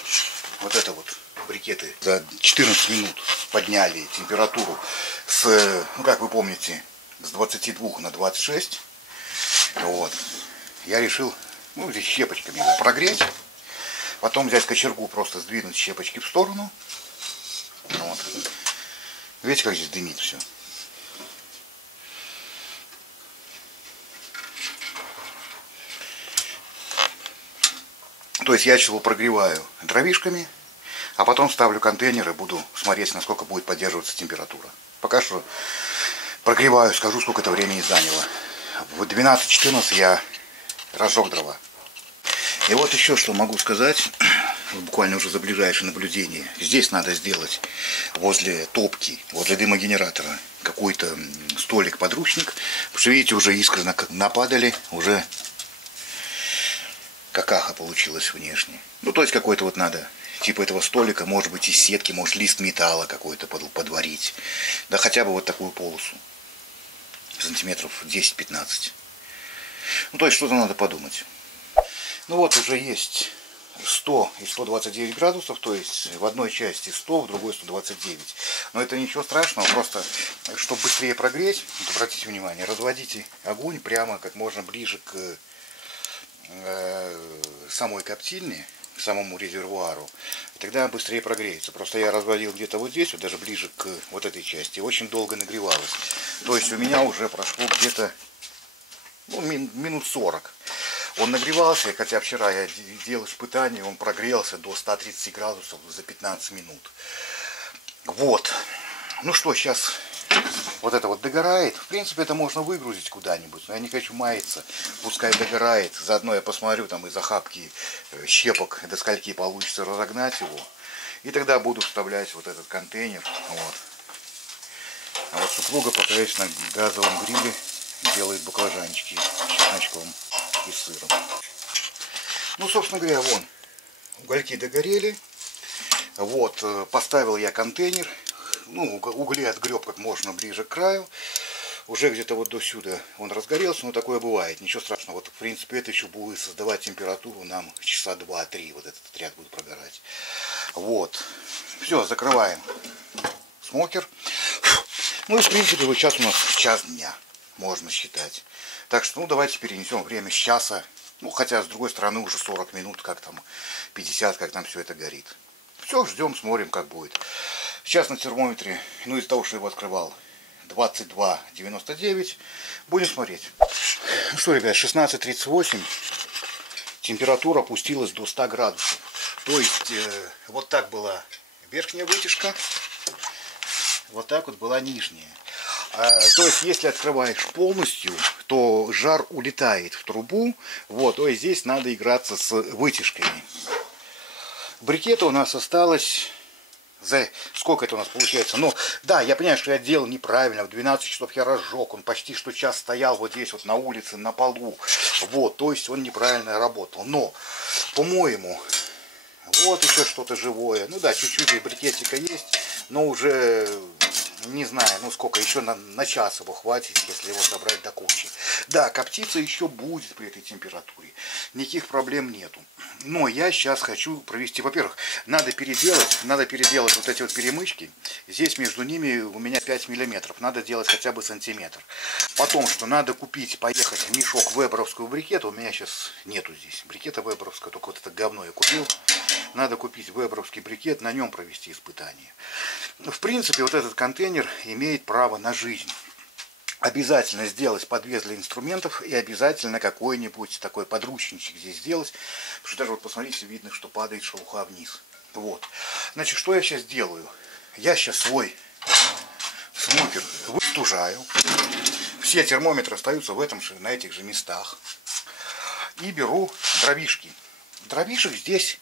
вот это вот брикеты за 14 минут подняли температуру с, ну как вы помните, с 22 на 26. Вот. Я решил, ну, здесь щепочками его прогреть. Потом взять кочергу, просто сдвинуть щепочки в сторону. Вот. Видите, как здесь дымит все. То есть я его прогреваю дровишками, а потом ставлю контейнер и буду смотреть, насколько будет поддерживаться температура. Пока что прогреваю, скажу, сколько это времени заняло. В 12-14 я разжег дрова. И вот еще что могу сказать, буквально уже за ближайшее наблюдение. Здесь надо сделать возле топки, возле дымогенератора какой-то столик-подручник. Потому что, видите, уже искры нападали, уже какаха получилась внешне. Ну, то есть какой-то вот надо, типа этого столика, может быть, из сетки, может, лист металла какой-то подварить. Да хотя бы вот такую полосу. Сантиметров 10-15. Ну, то есть что-то надо подумать. Ну вот уже есть 100 и 129 градусов, то есть в одной части 100, в другой 129. Но это ничего страшного, просто чтобы быстрее прогреть, вот обратите внимание, разводите огонь прямо как можно ближе к самой коптильне, к самому резервуару, и тогда быстрее прогреется. Просто я разводил где-то вот здесь, вот даже ближе к вот этой части, очень долго нагревалось. То есть у меня уже прошло где-то минут 40. Он нагревался, хотя вчера я делал испытание, он прогрелся до 130 градусов за 15 минут. Вот. Ну что, сейчас вот это вот догорает. В принципе, это можно выгрузить куда-нибудь, но я не хочу маяться. Пускай догорает. Заодно я посмотрю там из охапки щепок, до скольки получится разогнать его. И тогда буду вставлять вот этот контейнер. Вот. А вот супруга, пока на газовом гриле, делает баклажанчики с чесночком и сыром. Ну, собственно говоря, вон, угольки догорели. Вот, поставил я контейнер. угли отгреб как можно ближе к краю. Уже где-то вот до сюда он разгорелся, но такое бывает, ничего страшного. Вот в принципе это еще будет создавать температуру нам часа 2-3, вот этот отряд будет прогорать. Вот, все, закрываем смокер. Ну и в принципе вот сейчас у нас час дня, можно считать. Так что, давайте перенесем время с часа, хотя с другой стороны уже 40 минут, как там, 50, как там все это горит. Все, ждем, смотрим, как будет. Сейчас на термометре, из-за того, что я его открывал, 22,99. Будем смотреть. Ну что, ребят, 16,38. Температура опустилась до 100 градусов. То есть, вот так была верхняя вытяжка. Вот так вот была нижняя. То есть, если открываешь полностью, то жар улетает в трубу. Вот, то есть, здесь надо играться с вытяжками. Брикета у нас осталось... Сколько это у нас получается? Да, я понимаю, что я делал неправильно. В 12 часов я разжег. Он почти что час стоял вот здесь вот на улице, на полу. Вот, то есть он неправильно работал. Но, по-моему, вот еще что-то живое. Да, чуть-чуть и брикетика есть, но уже... Не знаю, сколько, еще на час его хватит, если его собрать до кучи. Да, коптиться еще будет при этой температуре. Никаких проблем нету. Но я сейчас хочу провести, во-первых, надо переделать вот эти вот перемычки. Здесь между ними у меня 5 миллиметров. Надо делать хотя бы сантиметр. Потом, что надо поехать мешок веберовского брикета. У меня сейчас нету здесь брикета веберовского, только вот это говно я купил. Надо купить веберовский брикет, на нем провести испытание. В принципе, вот этот контейнер имеет право на жизнь. Обязательно сделать подвес для инструментов и обязательно какой-нибудь такой подручничек здесь сделать. Потому что даже вот посмотрите, видно, что падает шелуха вниз. Вот. Значит, что я сейчас делаю? Я сейчас свой смокер выстужаю. Все термометры остаются на этих же местах. И беру дровишки. Дровишек здесь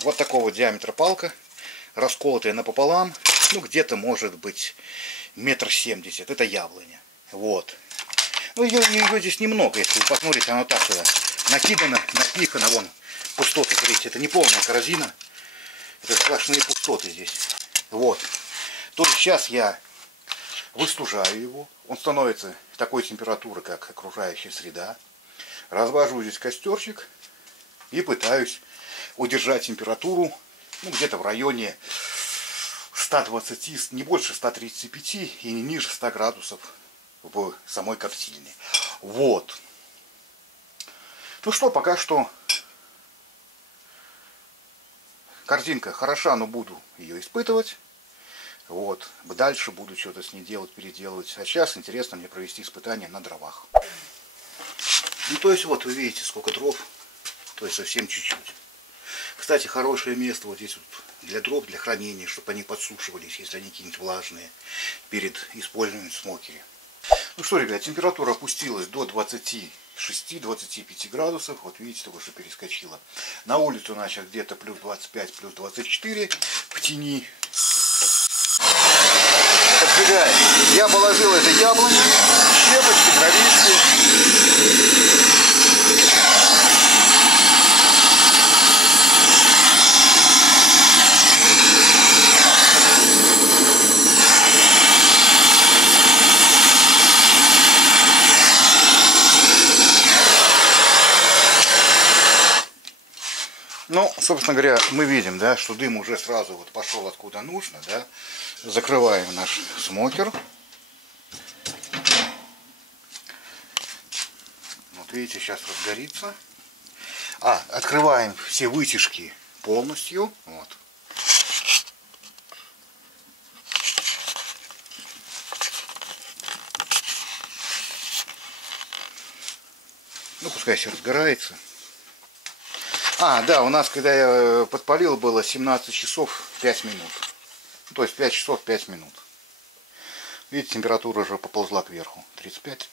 вот такого диаметра палка, расколотая напополам, где-то может быть 1,70 м. Это яблоня. Вот. Ее здесь немного, если вы посмотрите, оно так накидано, напихано, вон, пустоты, смотрите, это не полная корзина, это сплошные пустоты здесь. Вот. То есть сейчас я выстужаю его, он становится такой температуры, как окружающая среда. Развожу здесь костерчик и пытаюсь удержать температуру где-то в районе 120, не больше 135 и не ниже 100 градусов в самой коптильне. Вот. Что, пока что картинка хороша, но буду ее испытывать. Вот. Дальше буду что-то с ней делать, переделывать. А сейчас интересно мне провести испытание на дровах. То есть вот вы видите, сколько дров. То есть совсем чуть-чуть. Кстати, хорошее место вот здесь вот для дров, для хранения, чтобы они подсушивались, если они какие-нибудь влажные, перед использованием в смокере. Что, ребят, температура опустилась до 26-25 градусов. Вот видите, только что перескочила. На улицу у нас сейчас где-то плюс 25, плюс 24 в тени. Поджигаем. Я положил это яблони, щепочки, дровишки. Собственно говоря, мы видим, да, что дым уже сразу вот пошел откуда нужно, да. Закрываем наш смокер. Вот видите, сейчас разгорится. Открываем все вытяжки полностью. Вот. Пускай все разгорается. Да, у нас, когда я подпалил, было 17 часов 5 минут. То есть 5 часов 5 минут. Видите, температура уже поползла кверху. 35.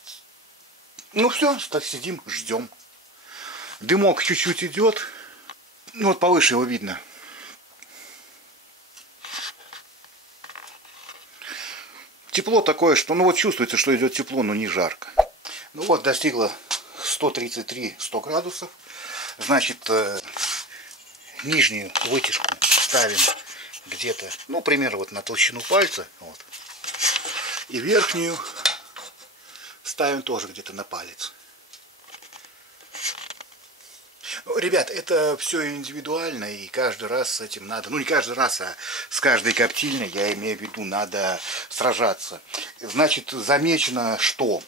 Все, так сидим, ждем. Дымок чуть-чуть идет. Вот повыше его видно. Тепло такое, что чувствуется, что идет тепло, но не жарко. Достигло 133-100 градусов. Значит, нижнюю вытяжку ставим где-то, ну, примерно вот на толщину пальца. Вот. И верхнюю ставим тоже где-то на палец. Ребят, это все индивидуально, и каждый раз с этим надо, ну не каждый раз, а с каждой коптильной, я имею в виду, надо сражаться. Значит, замечено, что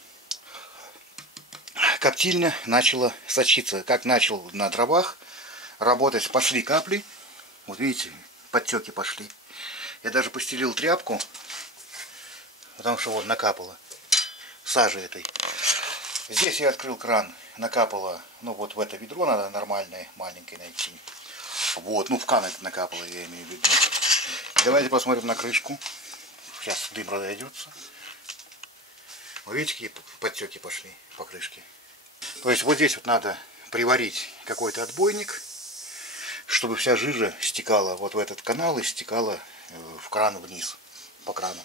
коптильня начала сочиться. Как начал на дровах работать, пошли капли, вот видите, подтеки пошли. Я даже постелил тряпку, потому что вот накапало сажи этой. Здесь я открыл кран, накапало, ну вот в это ведро надо нормальное, маленькое найти. Вот, ну в кан это накапало, я имею в виду. Давайте посмотрим на крышку. Сейчас дым разойдется. Вы видите, какие подтеки пошли по крышке? То есть вот здесь вот надо приварить какой-то отбойник, чтобы вся жижа стекала вот в этот канал и стекала в кран вниз, по крану.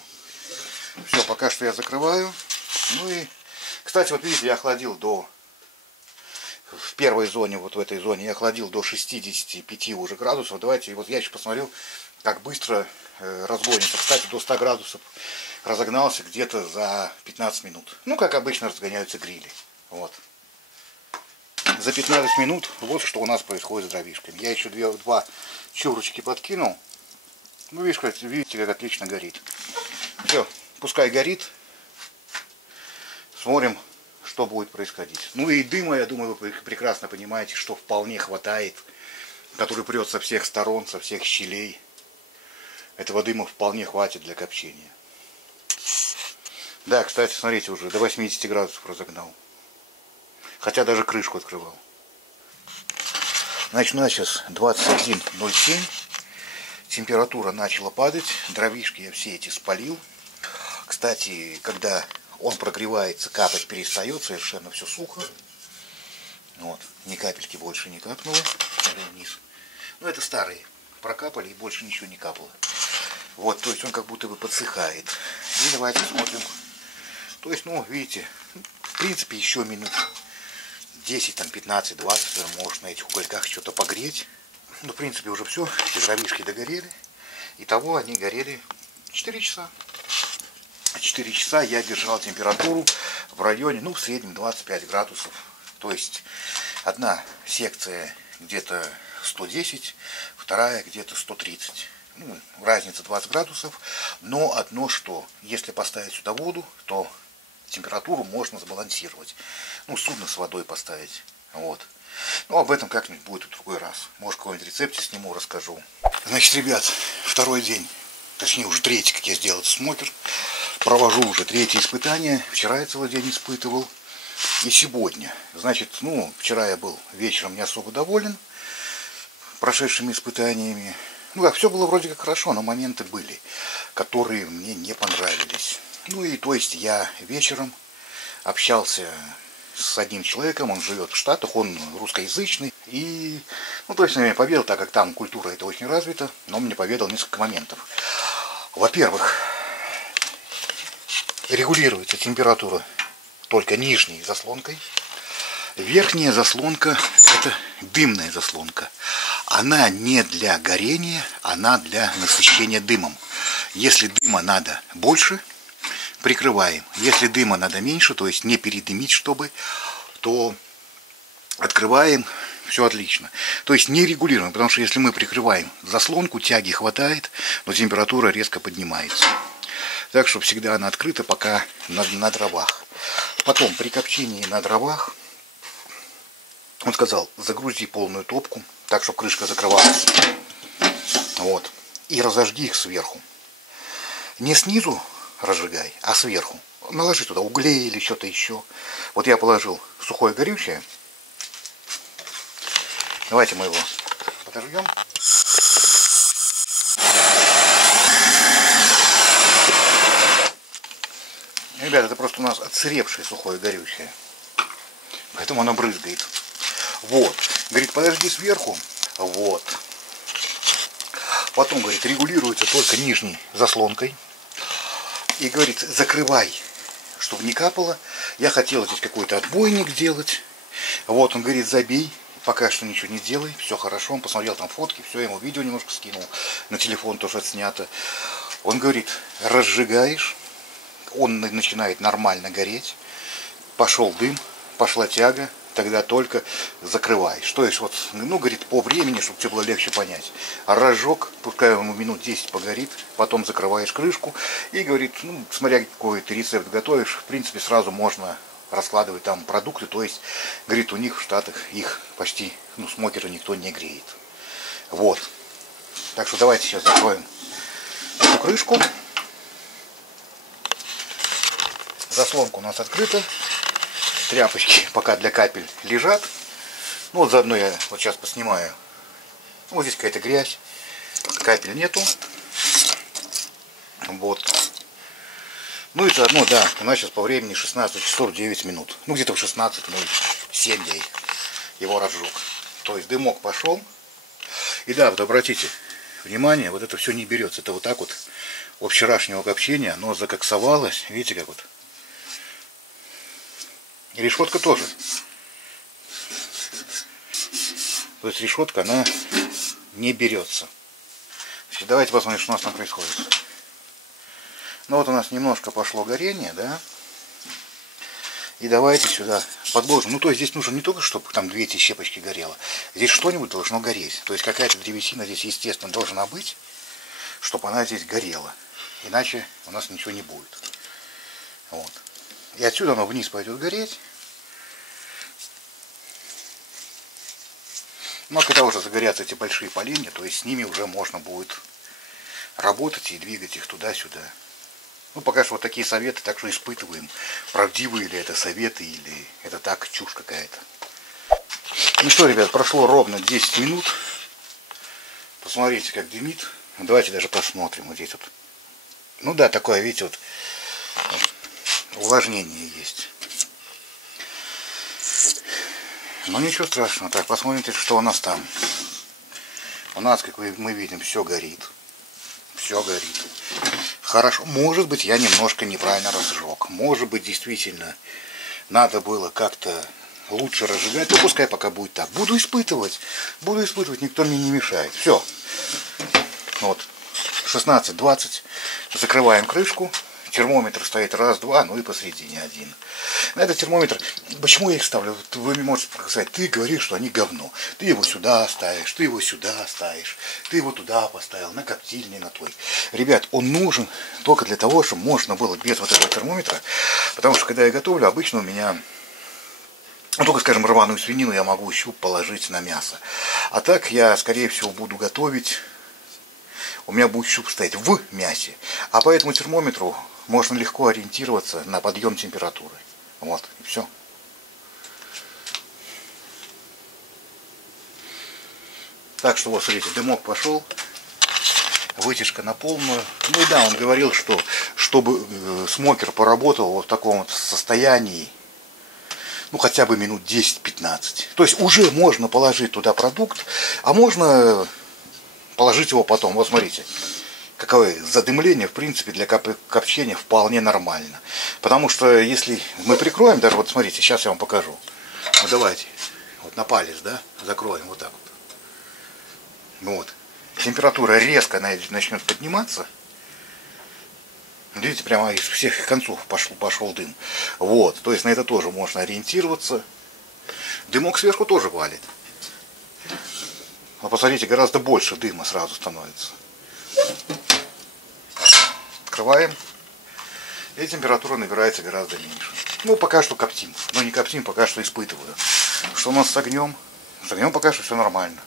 Все, пока что я закрываю. Ну и, кстати, вот видите, я охладил в первой зоне, вот в этой зоне, я охладил до 65 уже градусов. Давайте, вот я еще посмотрел, как быстро разгонится. Кстати, до 100 градусов разогнался где-то за 15 минут. Ну, как обычно разгоняются грили. Вот. За 15 минут вот что у нас происходит с дровишками. Я еще два чурочки подкинул. Ну, видите, как отлично горит. Все, пускай горит. Смотрим, что будет происходить. Ну и дыма, я думаю, вы прекрасно понимаете, что вполне хватает, который прет со всех сторон, со всех щелей. Этого дыма вполне хватит для копчения. Да, кстати, смотрите, уже до 80 градусов разогнал. Хотя даже крышку открывал. Значит, у нас сейчас 21:07. Температура начала падать. Дровишки я все эти спалил. Кстати, когда он прогревается, капать перестает, совершенно все сухо. Вот, ни капельки больше не капнуло. Вниз. Ну, это старые. Прокапали и больше ничего не капало. Вот, то есть он как будто бы подсыхает. И давайте смотрим. То есть, ну, видите, в принципе, еще минут 10, там, 15, 20 можно на этих угольках что-то погреть. Ну, в принципе, уже все. Все дровишки догорели. Итого они горели 4 часа. 4 часа я держал температуру в районе, ну, в среднем 25 градусов. То есть, одна секция где-то 110, вторая где-то 130. Ну, разница 20 градусов. Но одно что, если поставить сюда воду, то температуру можно сбалансировать. Ну, судно с водой поставить. Вот. Ну, об этом как-нибудь будет в другой раз. Может, какой-нибудь рецепт сниму, расскажу. Значит, ребят, второй день, точнее уже третий, как я сделал этот смокер. Провожу уже третье испытание. Вчера я целый день испытывал. И сегодня. Значит, ну, вчера я был вечером не особо доволен прошедшими испытаниями. Ну, как, все было вроде как хорошо, но моменты были, которые мне не понравились. Ну, и то есть я вечером общался с одним человеком, он живет в Штатах, он русскоязычный. И, ну, то есть он мне поведал, так как там культура это очень развита, но он мне поведал несколько моментов. Во-первых, регулируется температура только нижней заслонкой. Верхняя заслонка – это дымная заслонка. Она не для горения, она для насыщения дымом. Если дыма надо больше, прикрываем. Если дыма надо меньше, то есть не передымить, чтобы, то открываем, все отлично. То есть не регулируем, потому что если мы прикрываем заслонку, тяги хватает, но температура резко поднимается. Так что всегда она открыта, пока на дровах. Потом при копчении на дровах он сказал, загрузи полную топку, так, чтобы крышка закрывалась. Вот. И разожги их сверху. Не снизу разжигай, а сверху. Наложи туда углей или что-то еще. Вот я положил сухое горючее. Давайте мы его подожгем. Ребята, это просто у нас отсыревшее сухое горючее. Поэтому оно брызгает. Вот. Говорит, подожди сверху. Вот. Потом, говорит, регулируется только нижней заслонкой. И говорит, закрывай, чтобы не капало. Я хотел здесь какой-то отбойник сделать. Вот, он говорит, забей. пока что ничего не делай, все хорошо. Он посмотрел там фотки, все, ему видео немножко скинул, на телефон тоже отснято. Он говорит, разжигаешь, он начинает нормально гореть, пошел дым, пошла тяга, тогда только закрываешь. То есть вот, ну, говорит, по времени, чтобы тебе было легче понять. Разжег, пускай ему минут 10 погорит, потом закрываешь крышку и говорит, ну, смотря какой ты рецепт готовишь, в принципе, сразу можно раскладывать там продукты. То есть, говорит, у них в Штатах их почти, ну, смокеры никто не греет. Вот. Так что давайте сейчас закроем эту крышку. Заслонка у нас открыта. Тряпочки пока для капель лежат. Ну вот заодно я вот сейчас поснимаю. Вот здесь какая-то грязь. Капель нету. Вот. Ну и заодно, да, у нас сейчас по времени 16 часов 9 минут. Ну где-то в 16, ну 7 я его разжег. То есть дымок пошел. И да, вот обратите внимание, вот это все не берется. Это вот так вот от вчерашнего копчения оно закоксовалось. Видите, как вот. И решетка тоже. То есть решетка, она не берется. Значит, давайте посмотрим, что у нас там происходит. Ну вот у нас немножко пошло горение, да. И давайте сюда подложим. Ну то есть здесь нужно не только, чтобы там 2 эти щепочки горело. Здесь что-нибудь должно гореть. То есть какая-то древесина здесь, естественно, должна быть, чтобы она здесь горела. Иначе у нас ничего не будет. Вот. И отсюда оно вниз пойдет гореть. Но когда уже загорятся эти большие поленья, то есть с ними уже можно будет работать и двигать их туда-сюда. Ну, пока что вот такие советы, так что испытываем, правдивые ли это советы или это так, чушь какая-то. Ну что, ребят, прошло ровно 10 минут. Посмотрите, как дымит. Давайте даже посмотрим вот здесь вот. Ну да, такое, видите, вот увлажнение есть. Но ничего страшного. Так, посмотрите, что у нас там. У нас, как мы видим, все горит. Все горит. Хорошо. Может быть, я немножко неправильно разжег. Может быть, действительно, надо было как-то лучше разжигать. Ну, пускай пока будет так. Буду испытывать. Буду испытывать. Никто мне не мешает. Все. Вот. 16-20. Закрываем крышку. Термометр стоит раз, два, ну и посередине один. На этот термометр, почему я их ставлю? Вы мне можете сказать, ты говоришь, что они говно. Ты его сюда ставишь, ты его сюда ставишь, ты его туда поставил, на коптильне на твой. Ребят, он нужен только для того, чтобы можно было без вот этого термометра. Потому что когда я готовлю, обычно у меня, ну, только, скажем, рваную свинину я могу щуп положить на мясо. А так я, скорее всего, буду готовить. У меня будет щуп стоять в мясе. А по этому термометру можно легко ориентироваться на подъем температуры. Вот, и все. Так что вот, смотрите, дымок пошел. Вытяжка на полную. Ну и да, он говорил, что чтобы смокер поработал вот в таком вот состоянии, ну хотя бы минут 10-15. То есть уже можно положить туда продукт, а можно положить его потом. Вот смотрите, какое задымление, в принципе, для копчения вполне нормально. Потому что если мы прикроем, даже вот смотрите, сейчас я вам покажу. Вот давайте, вот на палец, да, закроем вот так вот. Вот. Температура резко начнет подниматься. Видите, прямо из всех концов пошел дым. Вот, то есть на это тоже можно ориентироваться. Дымок сверху тоже валит. Но посмотрите, гораздо больше дыма сразу становится. Открываем. И температура набирается гораздо меньше. Ну, пока что коптим. Но не коптим, пока что испытываю. Что у нас с огнем? С огнем пока что все нормально.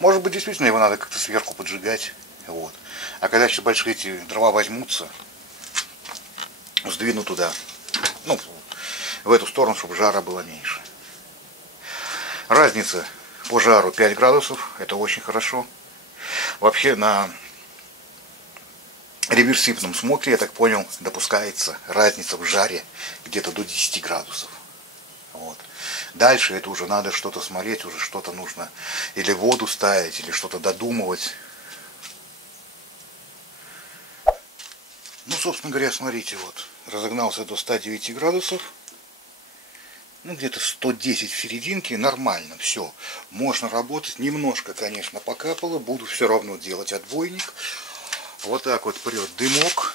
Может быть, действительно его надо как-то сверху поджигать. Вот. А когда сейчас большие эти дрова возьмутся, сдвину туда. Ну, в эту сторону, чтобы жара было меньше. Разница по жару 5 градусов, это очень хорошо. Вообще на реверсивном смокере, я так понял, допускается разница в жаре где-то до 10 градусов. Вот. Дальше это уже надо что-то смотреть, уже что-то нужно или воду ставить, или что-то додумывать. Ну, собственно говоря, смотрите, вот, разогнался до 109 градусов. Ну, где-то 110 в серединке, нормально, все. Можно работать, немножко, конечно, покапало, буду все равно делать отбойник. Вот так вот прет дымок,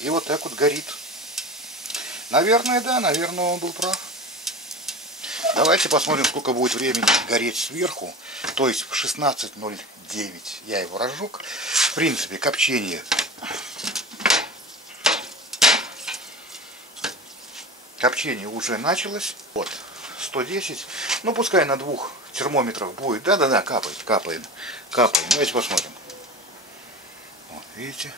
и вот так вот горит. Наверное, да, наверное, он был прав. Давайте посмотрим, сколько будет времени гореть сверху. То есть в 16:09 я его разжег. В принципе, копчение уже началось. Вот, 110. Ну, пускай на 2 термометрах будет. Да-да-да, капаем. Давайте посмотрим. Вот, видите?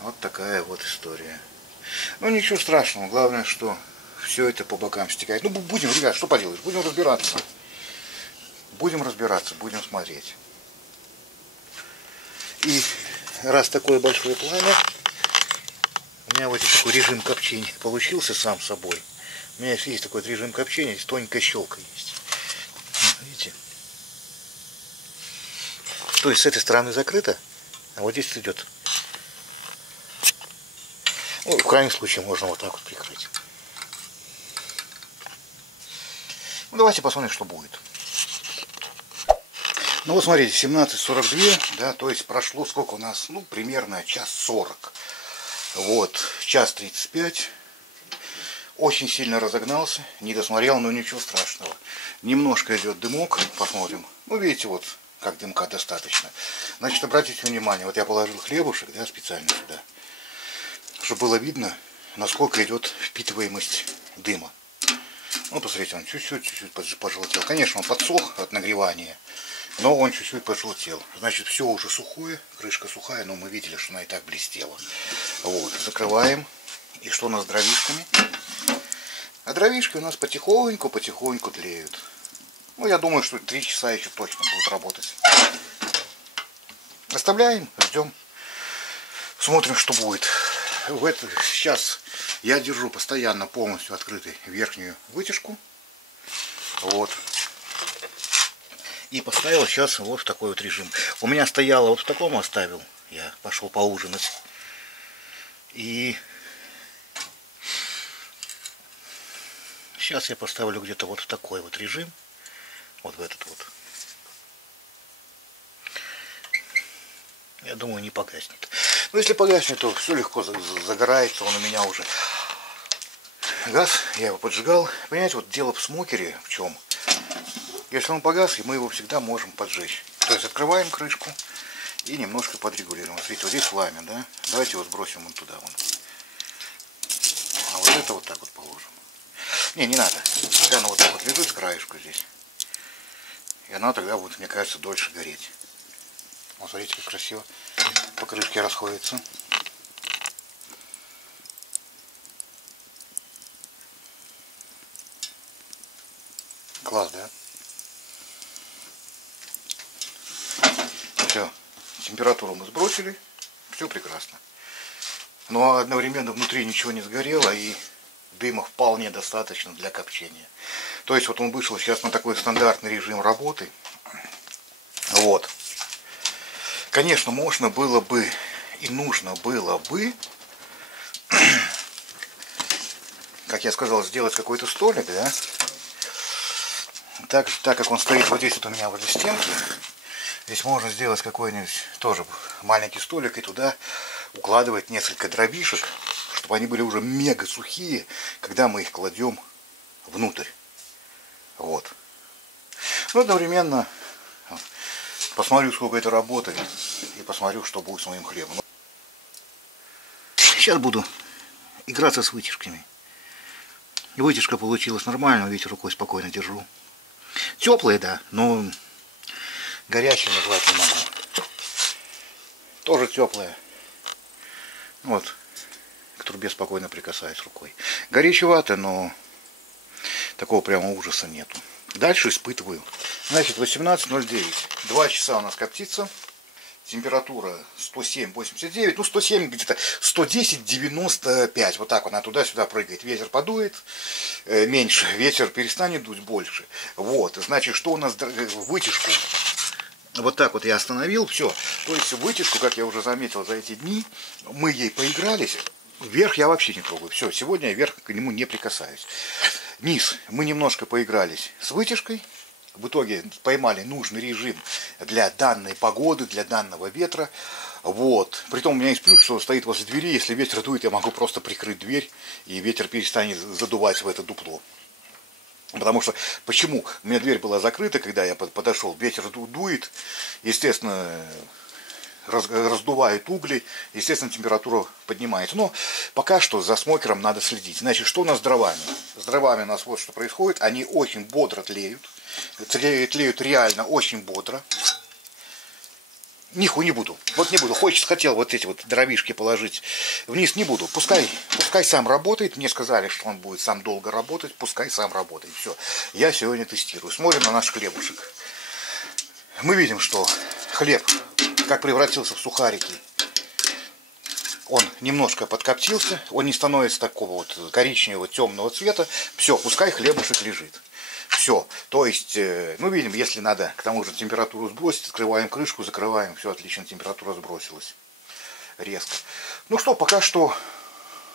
Вот такая вот история. Ну, ничего страшного. Главное, что все это по бокам стекает. Ну, будем, ребят, что поделаешь? Будем разбираться. Будем смотреть. И раз такое большое пламя, у меня вот такой режим копчения получился сам собой. У меня есть такой режим копчения, здесь тоненькая щелка есть. Видите? То есть с этой стороны закрыто, а вот здесь идет. Ну, в крайнем случае можно вот так вот прикрыть. Ну, давайте посмотрим, что будет. Ну вот смотрите, 17:42, да, то есть прошло сколько у нас, ну, примерно 1:40. Вот, 1:35. Очень сильно разогнался, не досмотрел, но ничего страшного. Немножко идет дымок, посмотрим. Ну, видите, вот, как дымка достаточно. Значит, обратите внимание, вот я положил хлебушек, да, специально сюда, чтобы было видно, насколько идет впитываемость дыма. Ну, посмотрите, он чуть-чуть пожелтел. Конечно, он подсох от нагревания, но он чуть-чуть пожелтел. Значит, все уже сухое, крышка сухая, но мы видели, что она и так блестела. Вот, закрываем. И что у нас с дровишками? А дровишки у нас потихоньку тлеют. Ну, я думаю, что 3 часа еще точно будут работать. Оставляем, ждем. Смотрим, что будет. Сейчас я держу постоянно полностью открытой верхнюю вытяжку. Вот. И поставил сейчас вот в такой вот режим. У меня стояло вот в таком, оставил. Я пошел поужинать. И сейчас я поставлю где-то вот в такой вот режим. Вот в этот вот. Я думаю, не погаснет. Но если погаснет, то все легко загорается. Он у меня уже. Газ, я его поджигал. Понимаете, вот дело в смокере в чем. Если он погас, мы его всегда можем поджечь. То есть открываем крышку и немножко подрегулируем. Смотрите, вот здесь пламя, да? Давайте его сбросим вон туда. Вон. А вот это вот так вот положим. Не надо. Пускай оно вот так вот лежит с краешку здесь. И она тогда будет, мне кажется, дольше гореть. Вот смотрите, как красиво по крышке расходится. Класс, да? Все, температуру мы сбросили, все прекрасно. Но одновременно внутри ничего не сгорело, и дыма вполне достаточно для копчения. То есть вот он вышел сейчас на такой стандартный режим работы. Вот. Конечно, можно было бы и нужно было бы, как я сказал, сделать какой-то столик, да? Так как он стоит вот здесь вот у меня возле стенки, здесь можно сделать какой-нибудь тоже маленький столик и туда укладывать несколько дровишек, чтобы они были уже мега сухие, когда мы их кладем внутрь. Вот. Ну, одновременно посмотрю, сколько это работает, и посмотрю, что будет с моим хлебом. Сейчас буду играться с вытяжками. Вытяжка получилась нормально, видите, рукой спокойно держу. Теплые, да, но горячие назвать не могу. Тоже теплые. Вот, к трубе спокойно прикасаюсь рукой. Горячевато, но такого прямо ужаса нету. Дальше испытываю. Значит, 18:09. 2 часа у нас коптится. Температура 107-89. Ну, 107 где-то 110-95. Вот так она туда-сюда прыгает. Ветер подует меньше, ветер перестанет дуть больше. Вот, значит, что у нас вытяжку. Вот так вот я остановил. Все. То есть вытяжку, как я уже заметил за эти дни, мы ей поигрались. Верх я вообще не трогаю. Все, сегодня я вверх к нему не прикасаюсь. Низ мы немножко поигрались с вытяжкой. В итоге поймали нужный режим для данной погоды, для данного ветра. Вот. Притом у меня есть плюс, что он стоит возле двери. Если ветер дует, я могу просто прикрыть дверь, и ветер перестанет задувать в это дупло. Потому что, почему? У меня дверь была закрыта, когда я подошел, ветер дует, естественно, раздувает угли, естественно, температура поднимается. Но пока что за смокером надо следить. Значит, что у нас с дровами? С дровами у нас вот что происходит. Они очень бодро тлеют. Тлеют реально очень бодро. Нихуя не буду. Вот не буду. Хотел вот эти вот дровишки положить вниз, не буду. Пускай сам работает. Мне сказали, что он будет сам долго работать. Пускай сам работает. Все. Я сегодня тестирую. Смотрим на наш хлебушек. Мы видим, что хлеб как превратился в сухарики. Он немножко подкоптился. Он не становится такого вот коричневого темного цвета. Все, пускай хлебушек лежит. Все. То есть, ну, видим, если надо к тому же температуру сбросить, открываем крышку, закрываем. Все, отлично, температура сбросилась. Резко. Ну что, пока что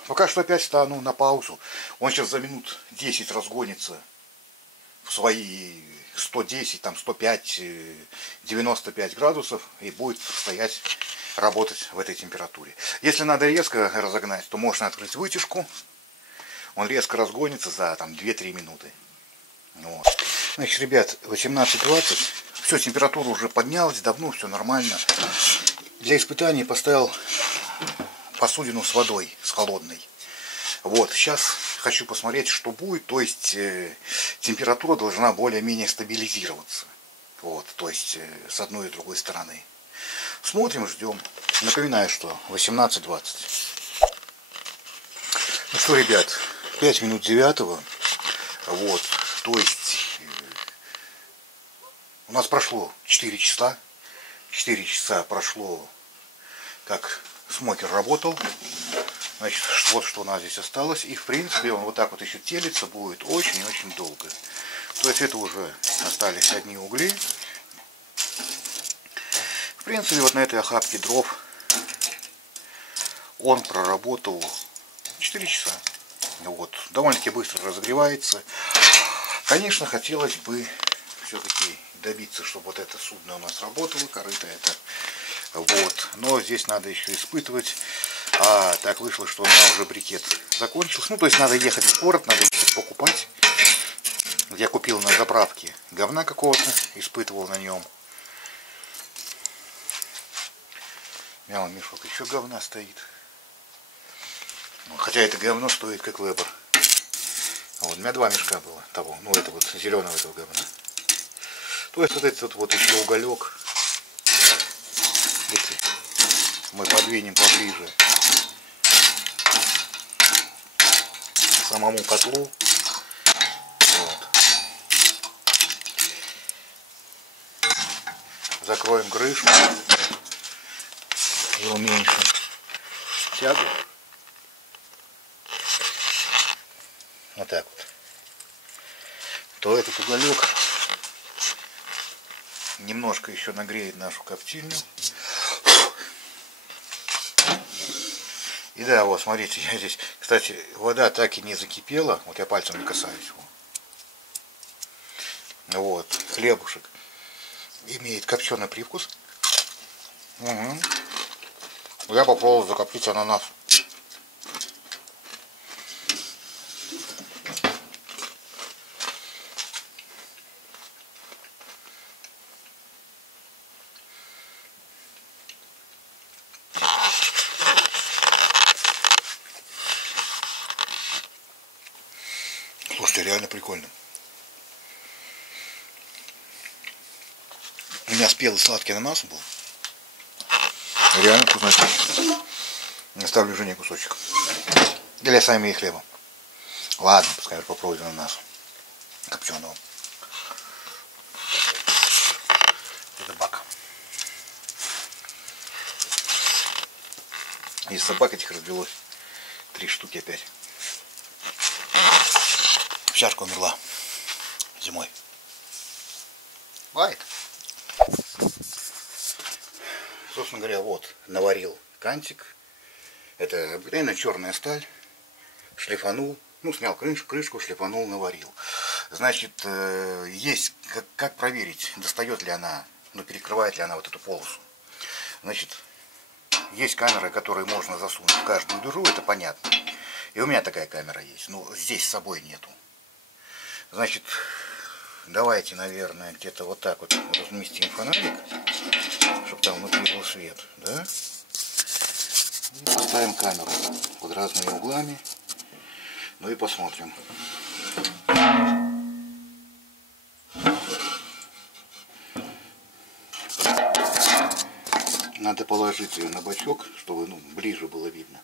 опять стану на паузу. Он сейчас за минут 10 разгонится в свои 110, там 105, 95 градусов и будет стоять, работать в этой температуре. Если надо резко разогнать, то можно открыть вытяжку. Он резко разгонится за там 2-3 минуты. Вот. Значит, ребят, 18:20. Все, температура уже поднялась, давно все нормально. Для испытаний поставил посудину с водой, с холодной. Вот, сейчас хочу посмотреть, что будет. То есть температура должна более-менее стабилизироваться. Вот, то есть с одной и другой стороны. Смотрим, ждем. Напоминаю, что 18:20. Ну что, ребят, 5 минут 9. Вот, то есть у нас прошло 4 часа. 4 часа прошло, как смокер работал. Значит, вот что у нас здесь осталось. И в принципе он вот так вот еще телится будет очень-очень долго. То есть это уже остались одни угли. В принципе, вот на этой охапке дров он проработал 4 часа. Вот. Довольно-таки быстро разогревается. Конечно, хотелось бы все-таки добиться, чтобы вот это судно у нас работало, корыто это. Вот. Но здесь надо еще испытывать. А так вышло, что у меня уже брикет закончился. Ну, то есть надо ехать в город, надо ехать покупать. Я купил на заправке говна какого-то, испытывал на нем. У меня вон мешок еще говна стоит. Хотя это говно стоит как выбор. Вот, у меня 2 мешка было того, ну это вот зеленого этого говна. То есть вот этот вот еще уголек. Если мы подвинем поближе к самому котлу. Вот. Закроем крышку и уменьшим тягу. Вот так вот. То этот уголек немножко еще нагреет нашу коптильню. И да, вот, смотрите, я здесь, кстати, вода так и не закипела. Вот я пальцем не касаюсь его. Вот, хлебушек имеет копченый привкус. Угу. Я попробовал закоптить ананас. Слушайте, реально прикольно. У меня спелый сладкий ананас был. Реально вкусно. Оставлю жене кусочек. Для сами и хлеба. Ладно, пускай попробуем ананас копченого. Это бак. Из собак этих развелось 3 штуки опять. Овчарка умерла зимой. Бывает. Собственно говоря, вот наварил кантик. Это обыкновенно черная сталь. Шлифанул, ну, снял крышку, шлифанул, наварил. Значит, есть, как проверить, достает ли она, ну, перекрывает ли она вот эту полосу. Значит, есть камеры, которые можно засунуть в каждую дыру, это понятно. И у меня такая камера есть, но здесь с собой нету. Значит, давайте, наверное, где-то вот так вот разместим фонарик, чтобы там внутри был свет, да? И поставим камеру под разными углами. Ну и посмотрим. Надо положить ее на бачок, чтобы, ну, ближе было видно.